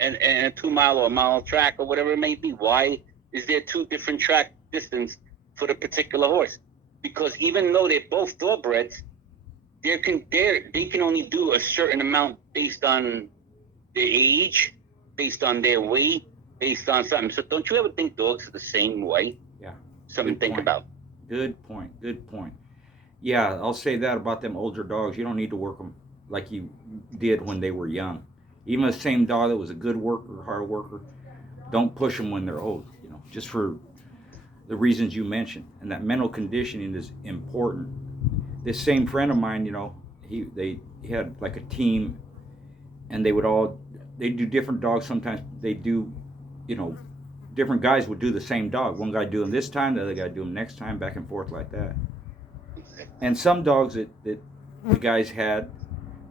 and a 2 mile or a mile track or whatever it may be? Why is there two different track distance for the particular horse? Because even though they're both thoroughbreds, they can only do a certain amount based on their age, based on their weight, based on something. So don't you ever think dogs are the same way? Yeah. Something to think about. Good point. Yeah, I'll say that about them older dogs. You don't need to work them like you did when they were young. Even the same dog that was a good worker, hard worker, don't push them when they're old, just for the reasons you mentioned. And that mental conditioning is important. This same friend of mine, he had like a team, and they do different dogs. Sometimes they do, different guys would do the same dog. One guy do him this time, the other guy do him next time, back and forth like that. And some dogs that the guys had,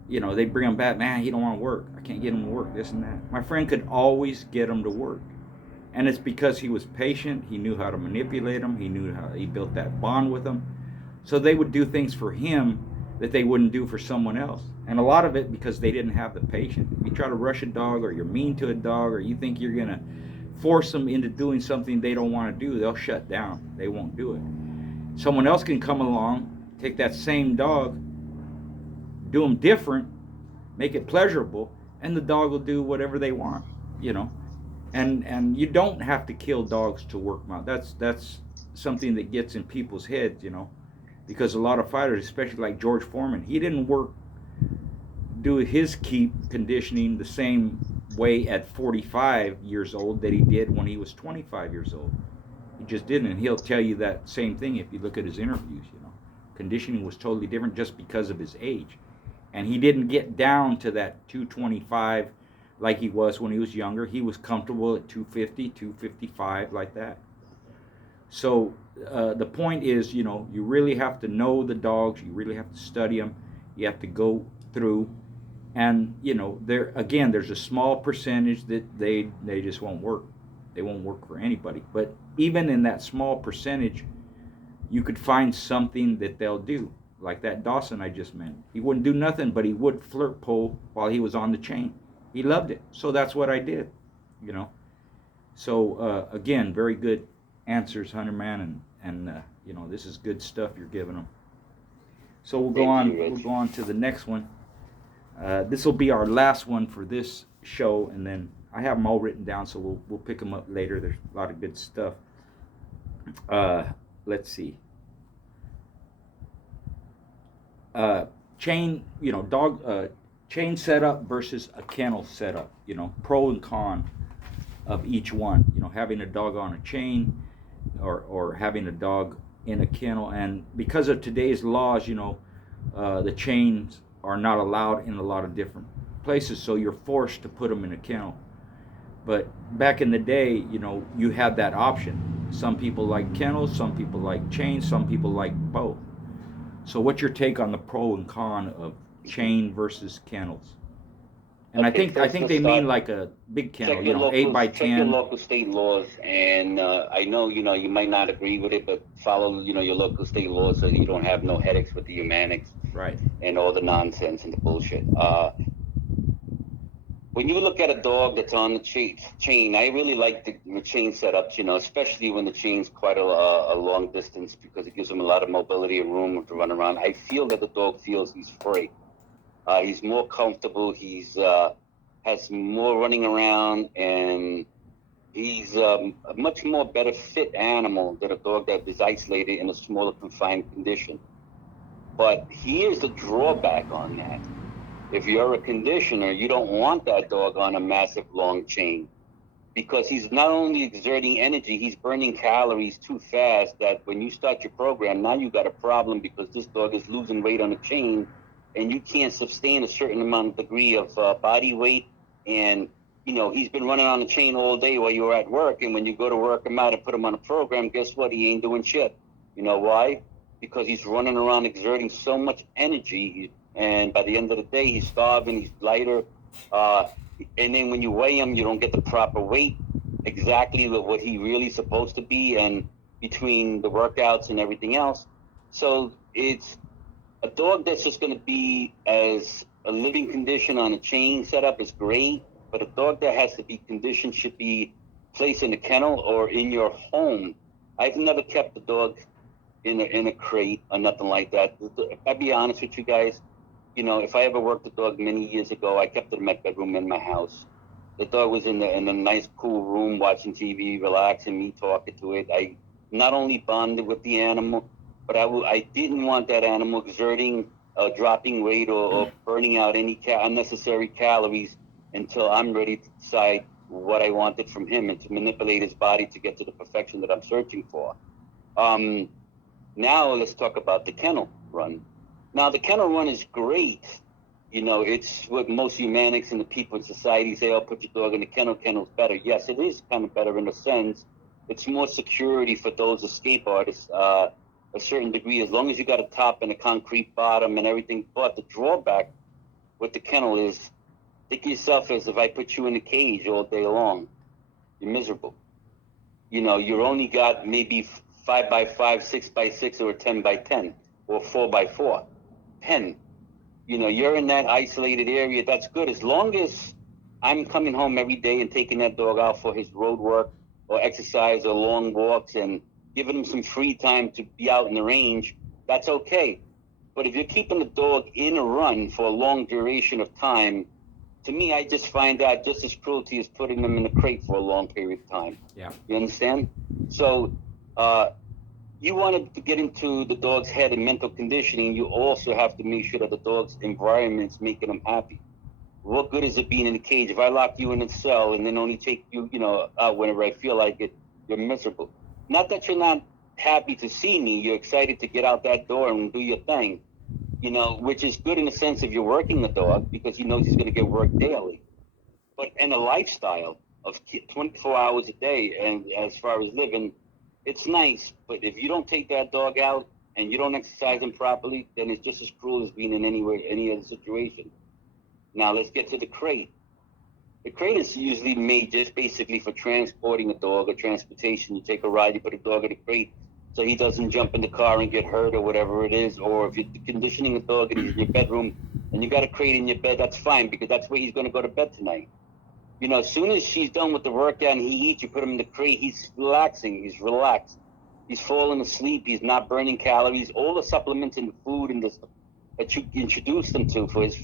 they bring him back. Man, he don't want to work. I can't get him to work. This and that. My friend could always get him to work, and it's because he was patient. He knew how to manipulate them. He knew how he built that bond with them. So they would do things for him that they wouldn't do for someone else. And a lot of it because they didn't have the patience. If you try to rush a dog, or you're mean to a dog, or you think you're gonna force them into doing something they don't want to do, they'll shut down. They won't do it. Someone else can come along, take that same dog, do them different, make it pleasurable, and the dog will do whatever they want, And you don't have to kill dogs to work them out. That's something that gets in people's heads, because a lot of fighters, especially like George Foreman, he didn't do his keep conditioning the same way at 45 years old that he did when he was 25 years old. He just didn't, and he'll tell you that same thing if you look at his interviews. Conditioning was totally different just because of his age, and he didn't get down to that 225 like he was when he was younger. He was comfortable at 250, 255, like that. So the point is, you know, you really have to know the dogs. You really have to study them. You have to go through, and you know, there again, there's a small percentage that they just won't work. They won't work for anybody. But even in that small percentage, you could find something that they'll do. Like that Dawson I just mentioned. He wouldn't do nothing, but he would flirt pole while he was on the chain. He loved it. So that's what I did, you know. So again, very good answers, Hunterman, and you know, this is good stuff you're giving them. So we'll go Thank you, on. We'll Rich. go on to the next one. This will be our last one for this show, and then I have them all written down, so we'll pick them up later. There's a lot of good stuff. Uh, let's see. Chain, you know, dog chain setup versus a kennel setup. You know, pro and con of each one. You know, having a dog on a chain, or having a dog in a kennel. And because of today's laws, you know, the chains are not allowed in a lot of different places, so you're forced to put them in a kennel. But back in the day, you know, you had that option. Some people like kennels, some people like chains, some people like both. So what's your take on the pro and con of chain versus kennels? And Okay, I first think let's they mean start. like a big kennel, you know, 8 by 10. Local state laws, and I know you might not agree with it, but follow your local state laws so you don't have no headaches with the humanics Right. and all the nonsense and the bullshit. When you look at a dog that's on the chain, I really like the chain setups, especially when the chain's quite a long distance because it gives them a lot of mobility and room to run around. I feel that the dog feels he's free. He's more comfortable. He's has more running around, and he's a much more better fit animal than a dog that is isolated in a smaller confined condition. But here's the drawback on that. If you're a conditioner, you don't want that dog on a massive long chain because he's not only exerting energy, he's burning calories too fast that when you start your program, now you got a problem because this dog is losing weight on the chain and you can't sustain a certain amount of degree of body weight. And, he's been running on the chain all day while you're at work. And when you go to work him out and put him on a program, guess what? He ain't doing shit. You know why? Because he's running around exerting so much energy. And by the end of the day, he's starving, he's lighter. And then when you weigh him, you don't get the proper weight, exactly what he really supposed to be, and between the workouts and everything else. So it's a dog that's just going to be as a living condition on a chain setup is great, but a dog that has to be conditioned should be placed in a kennel or in your home. I've never kept a dog in a crate or nothing like that. I'll be honest with you guys. If I ever worked a dog many years ago, I kept it in my bedroom in my house. The dog was in a nice, cool room watching TV, relaxing, me talking to it. I not only bonded with the animal, but I didn't want that animal exerting, dropping weight, or burning out any unnecessary calories until I'm ready to decide what I wanted from him and to manipulate his body to get to the perfection that I'm searching for. Um, Now let's talk about the kennel run. Now the kennel run is great. It's what most humanics and the people in society say, oh, put your dog in the kennel, kennel's better. Yes, it is kind of better in a sense. It's more security for those escape artists, a certain degree, as long as you got a top and a concrete bottom and everything. But the drawback with the kennel is, think of yourself as if I put you in a cage all day long. You're miserable. You're only got maybe 5 by 5, 6 by 6, or 10 by 10, or 4 by 4 pen. You're in that isolated area. That's good as long as I'm coming home every day and taking that dog out for his road work or exercise or long walks and giving him some free time to be out in the range. That's okay. But if you're keeping the dog in a run for a long duration of time, to me, I just find that just as cruelty as putting them in a crate for a long period of time. Yeah. You understand? So, you wanted to get into the dog's head and mental conditioning. You also have to make sure that the dog's environment's making them happy. What good is it being in a cage? If I lock you in a cell and then only take you, out whenever I feel like it, you're miserable. Not that you're not happy to see me. You're excited to get out that door and do your thing, which is good in the sense if you're working the dog because he knows he's going to get work daily. But in a lifestyle of 24 hours a day, and as far as living, it's nice, but if you don't take that dog out and you don't exercise him properly, then it's just as cruel as being in any other situation. Now let's get to the crate. The crate is usually made just basically for transporting a dog or transportation. You take a ride, you put a dog in a crate so he doesn't jump in the car and get hurt or whatever it is. Or if you're conditioning a dog and he's in your bedroom and you got a crate in your bed, that's fine because that's where he's going to go to bed tonight. You know, as soon as she's done with the workout and he eats, you put him in the crate, he's relaxing, he's relaxed. He's falling asleep, he's not burning calories. All the supplements and the food and the stuff that you introduced him to for his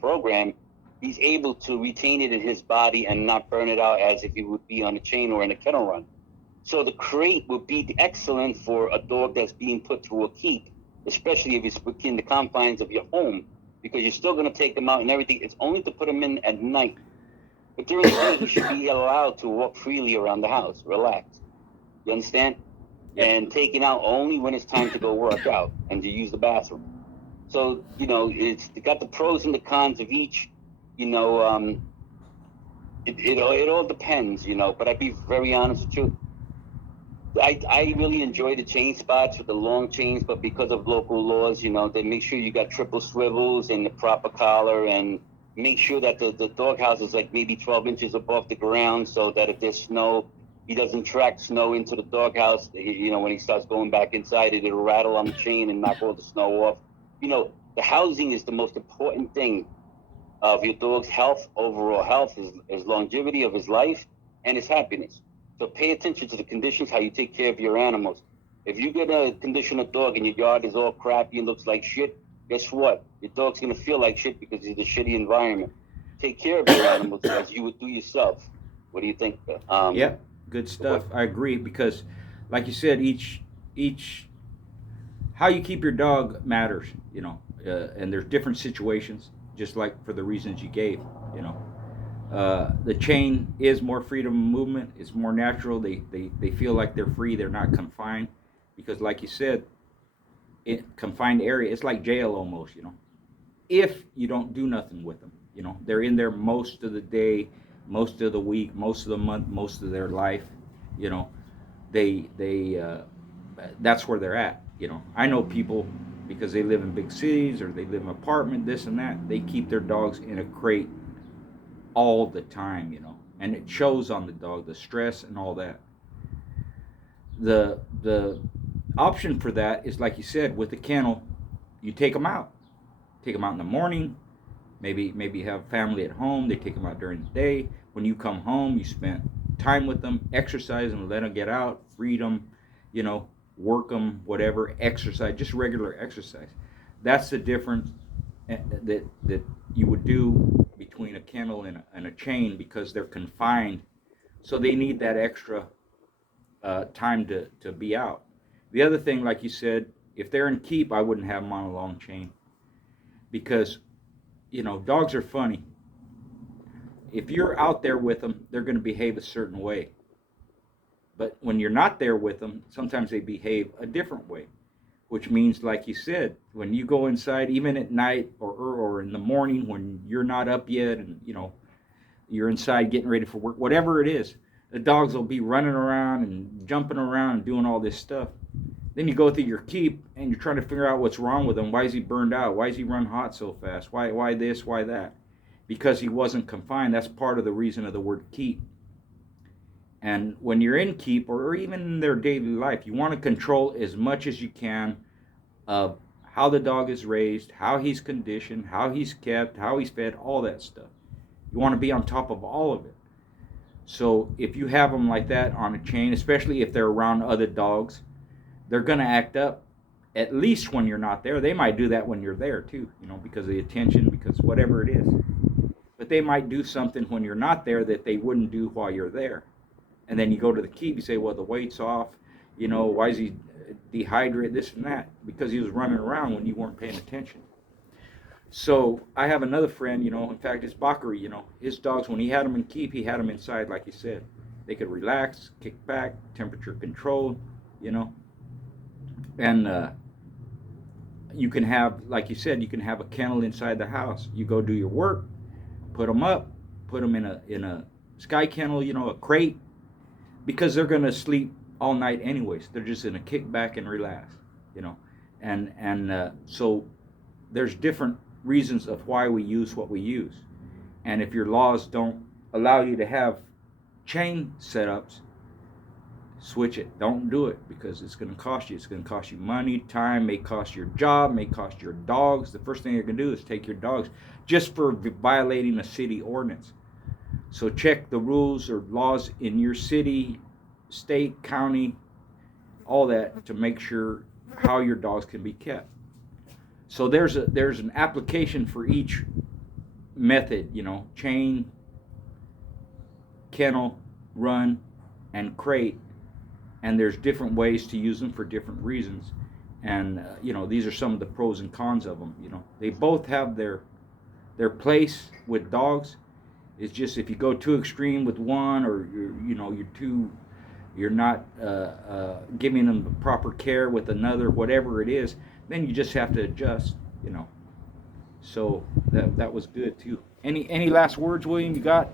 program, he's able to retain it in his body and not burn it out as if he would be on a chain or in a kennel run. So the crate would be excellent for a dog that's being put through a keep, especially if it's within the confines of your home, because you're still going to take them out and everything. It's only to put them in at night. But during the day, he should be allowed to walk freely around the house, relax. You understand? Yep. And taken out only when it's time to go work out and to use the bathroom. So, you know, it's got the pros and the cons of each. You know, it all depends, you know. But I'd be very honest with you. I really enjoy the chain spots with the long chains, but because of local laws, you know, they make sure you got triple swivels and the proper collar, and make sure that the doghouse is like maybe 12 inches above the ground so that if there's snow, he doesn't track snow into the doghouse. You know, when he starts going back inside it, it'll rattle on the chain and knock all the snow off. You know, the housing is the most important thing of your dog's health, overall health, his longevity of his life, and his happiness. So pay attention to the conditions, how you take care of your animals. If you get a condition of dog and your yard is all crappy and looks like shit, guess what? Your dog's going to feel like shit because it's a shitty environment. Take care of your animals as you would do yourself. What do you think? Yep, good stuff. I agree because, like you said, each how you keep your dog matters, you know, and there's different situations, just like for the reasons you gave, you know. The chain is more freedom of movement. It's more natural. They feel like they're free. They're not confined because, like you said, confined area, it's like jail almost, you know. If you don't do nothing with them, you know, they're in there most of the day, most of the week, most of the month, most of their life, you know. They that's where they're at, you know. I know people because they live in big cities or they live in an apartment, this and that. They keep their dogs in a crate all the time, you know, and it shows on the dog, the stress and all that. The option for that is, like you said, with the kennel, you take them out. Take them out in the morning. Maybe you have family at home. They take them out during the day. When you come home, you spend time with them, exercise them, let them get out, feed them, you know, work them, whatever, exercise, just regular exercise. That's the difference that you would do between a kennel and a chain because they're confined. So they need that extra time to be out. The other thing, like you said, if they're in keep, I wouldn't have them on a long chain because, you know, dogs are funny. If you're out there with them, they're going to behave a certain way. But when you're not there with them, sometimes they behave a different way, which means, like you said, when you go inside, even at night or in the morning when you're not up yet and, you know, you're inside getting ready for work, whatever it is, the dogs will be running around and jumping around and doing all this stuff. Then you go through your keep and you're trying to figure out what's wrong with him. Why is he burned out? Why is he run hot so fast? Why this? Why that? Because he wasn't confined. That's part of the reason of the word keep. And when you're in keep or even in their daily life, you want to control as much as you can of how the dog is raised, how he's conditioned, how he's kept, how he's fed, all that stuff. You want to be on top of all of it. So if you have them like that on a chain, especially if they're around other dogs, they're going to act up at least when you're not there. They might do that when you're there too, you know, because of the attention, because whatever it is. But they might do something when you're not there that they wouldn't do while you're there. And then you go to the keep, you say, well, the weight's off, you know, why is he dehydrated, this and that? Because he was running around when you weren't paying attention. So I have another friend, you know, in fact, it's Bakari, you know, his dogs, when he had them in keep, he had them inside, like you said. They could relax, kick back, temperature controlled, you know. And you can have, like you said, you can have a kennel inside the house. You go do your work, put them up, put them in a sky kennel, you know, a crate, because they're going to sleep all night anyways. They're just gonna kick back and relax, so there's different reasons of why we use what we use. And if your laws don't allow you to have chain setups, switch it. Don't do it, because it's going to cost you. It's going to cost you money, time, may cost your job, may cost your dogs. The first thing you're going to do is take your dogs just for violating a city ordinance. So check the rules or laws in your city, state, county, all that, to make sure how your dogs can be kept. So there's an application for each method, chain, kennel, run, and crate. And there's different ways to use them for different reasons. And these are some of the pros and cons of them. They both have their place with dogs. It's just if you go too extreme with one, or you're not giving them the proper care with another, whatever it is, then you just have to adjust. So that was good too. Any last words, William, you got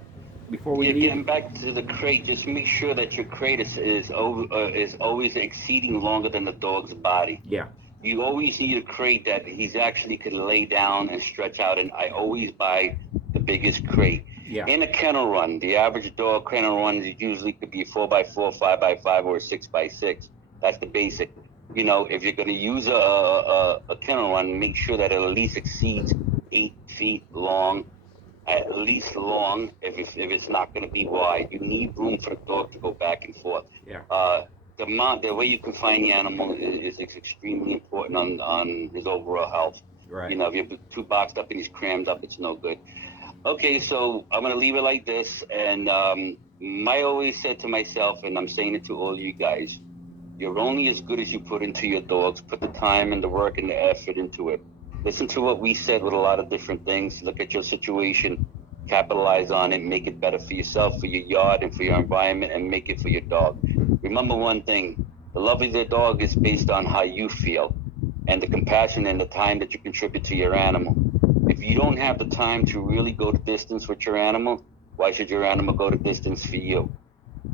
before we leave? Getting back to the crate, just make sure that your crate is always exceeding longer than the dog's body. Yeah. You always need a crate that he's actually could lay down and stretch out, and I always buy the biggest crate. Yeah. In a kennel run, the average dog kennel run usually could be a 4x4, 5x5, or a 6x6. That's the basic. If you're going to use a kennel run, make sure that it at least exceeds 8 feet long, at least long. If it's not going to be wide, you need room for the dog to go back and forth. Yeah. The way you can find the animal is extremely important on his overall health. Right. If you're too boxed up and he's crammed up, it's no good. Okay, so I'm going to leave it like this. And I always said to myself, and I'm saying it to all you guys, you're only as good as you put into your dogs. Put the time and the work and the effort into it. Listen to what we said with a lot of different things. Look at your situation, capitalize on it, make it better for yourself, for your yard, and for your environment, and make it for your dog. Remember one thing, the love of your dog is based on how you feel, and the compassion and the time that you contribute to your animal. If you don't have the time to really go the distance with your animal, why should your animal go the distance for you?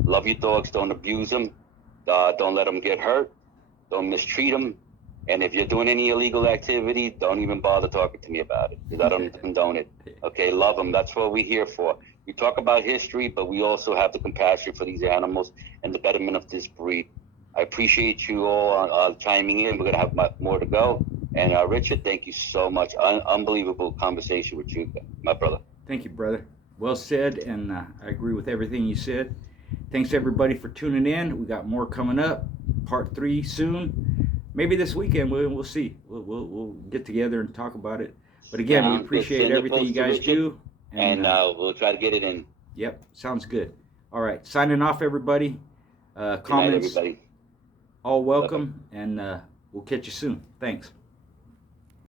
Love your dogs, don't abuse them. Don't let them get hurt. Don't mistreat them. And if you're doing any illegal activity, don't even bother talking to me about it, because I don't condone it. Okay, love them. That's what we're here for. We talk about history, but we also have the compassion for these animals and the betterment of this breed. I appreciate you all chiming in. We're going to have more to go. And Richard, thank you so much. Unbelievable conversation with you, my brother. Thank you, brother. Well said, and I agree with everything you said. Thanks, everybody, for tuning in. We got more coming up. Part 3 soon. Maybe this weekend. We'll see. We'll get together and talk about it. But again, we appreciate everything you guys do. And we'll try to get it in. Yep, sounds good. All right, signing off, everybody. Comments, Good night, everybody. all welcome, and we'll catch you soon. Thanks.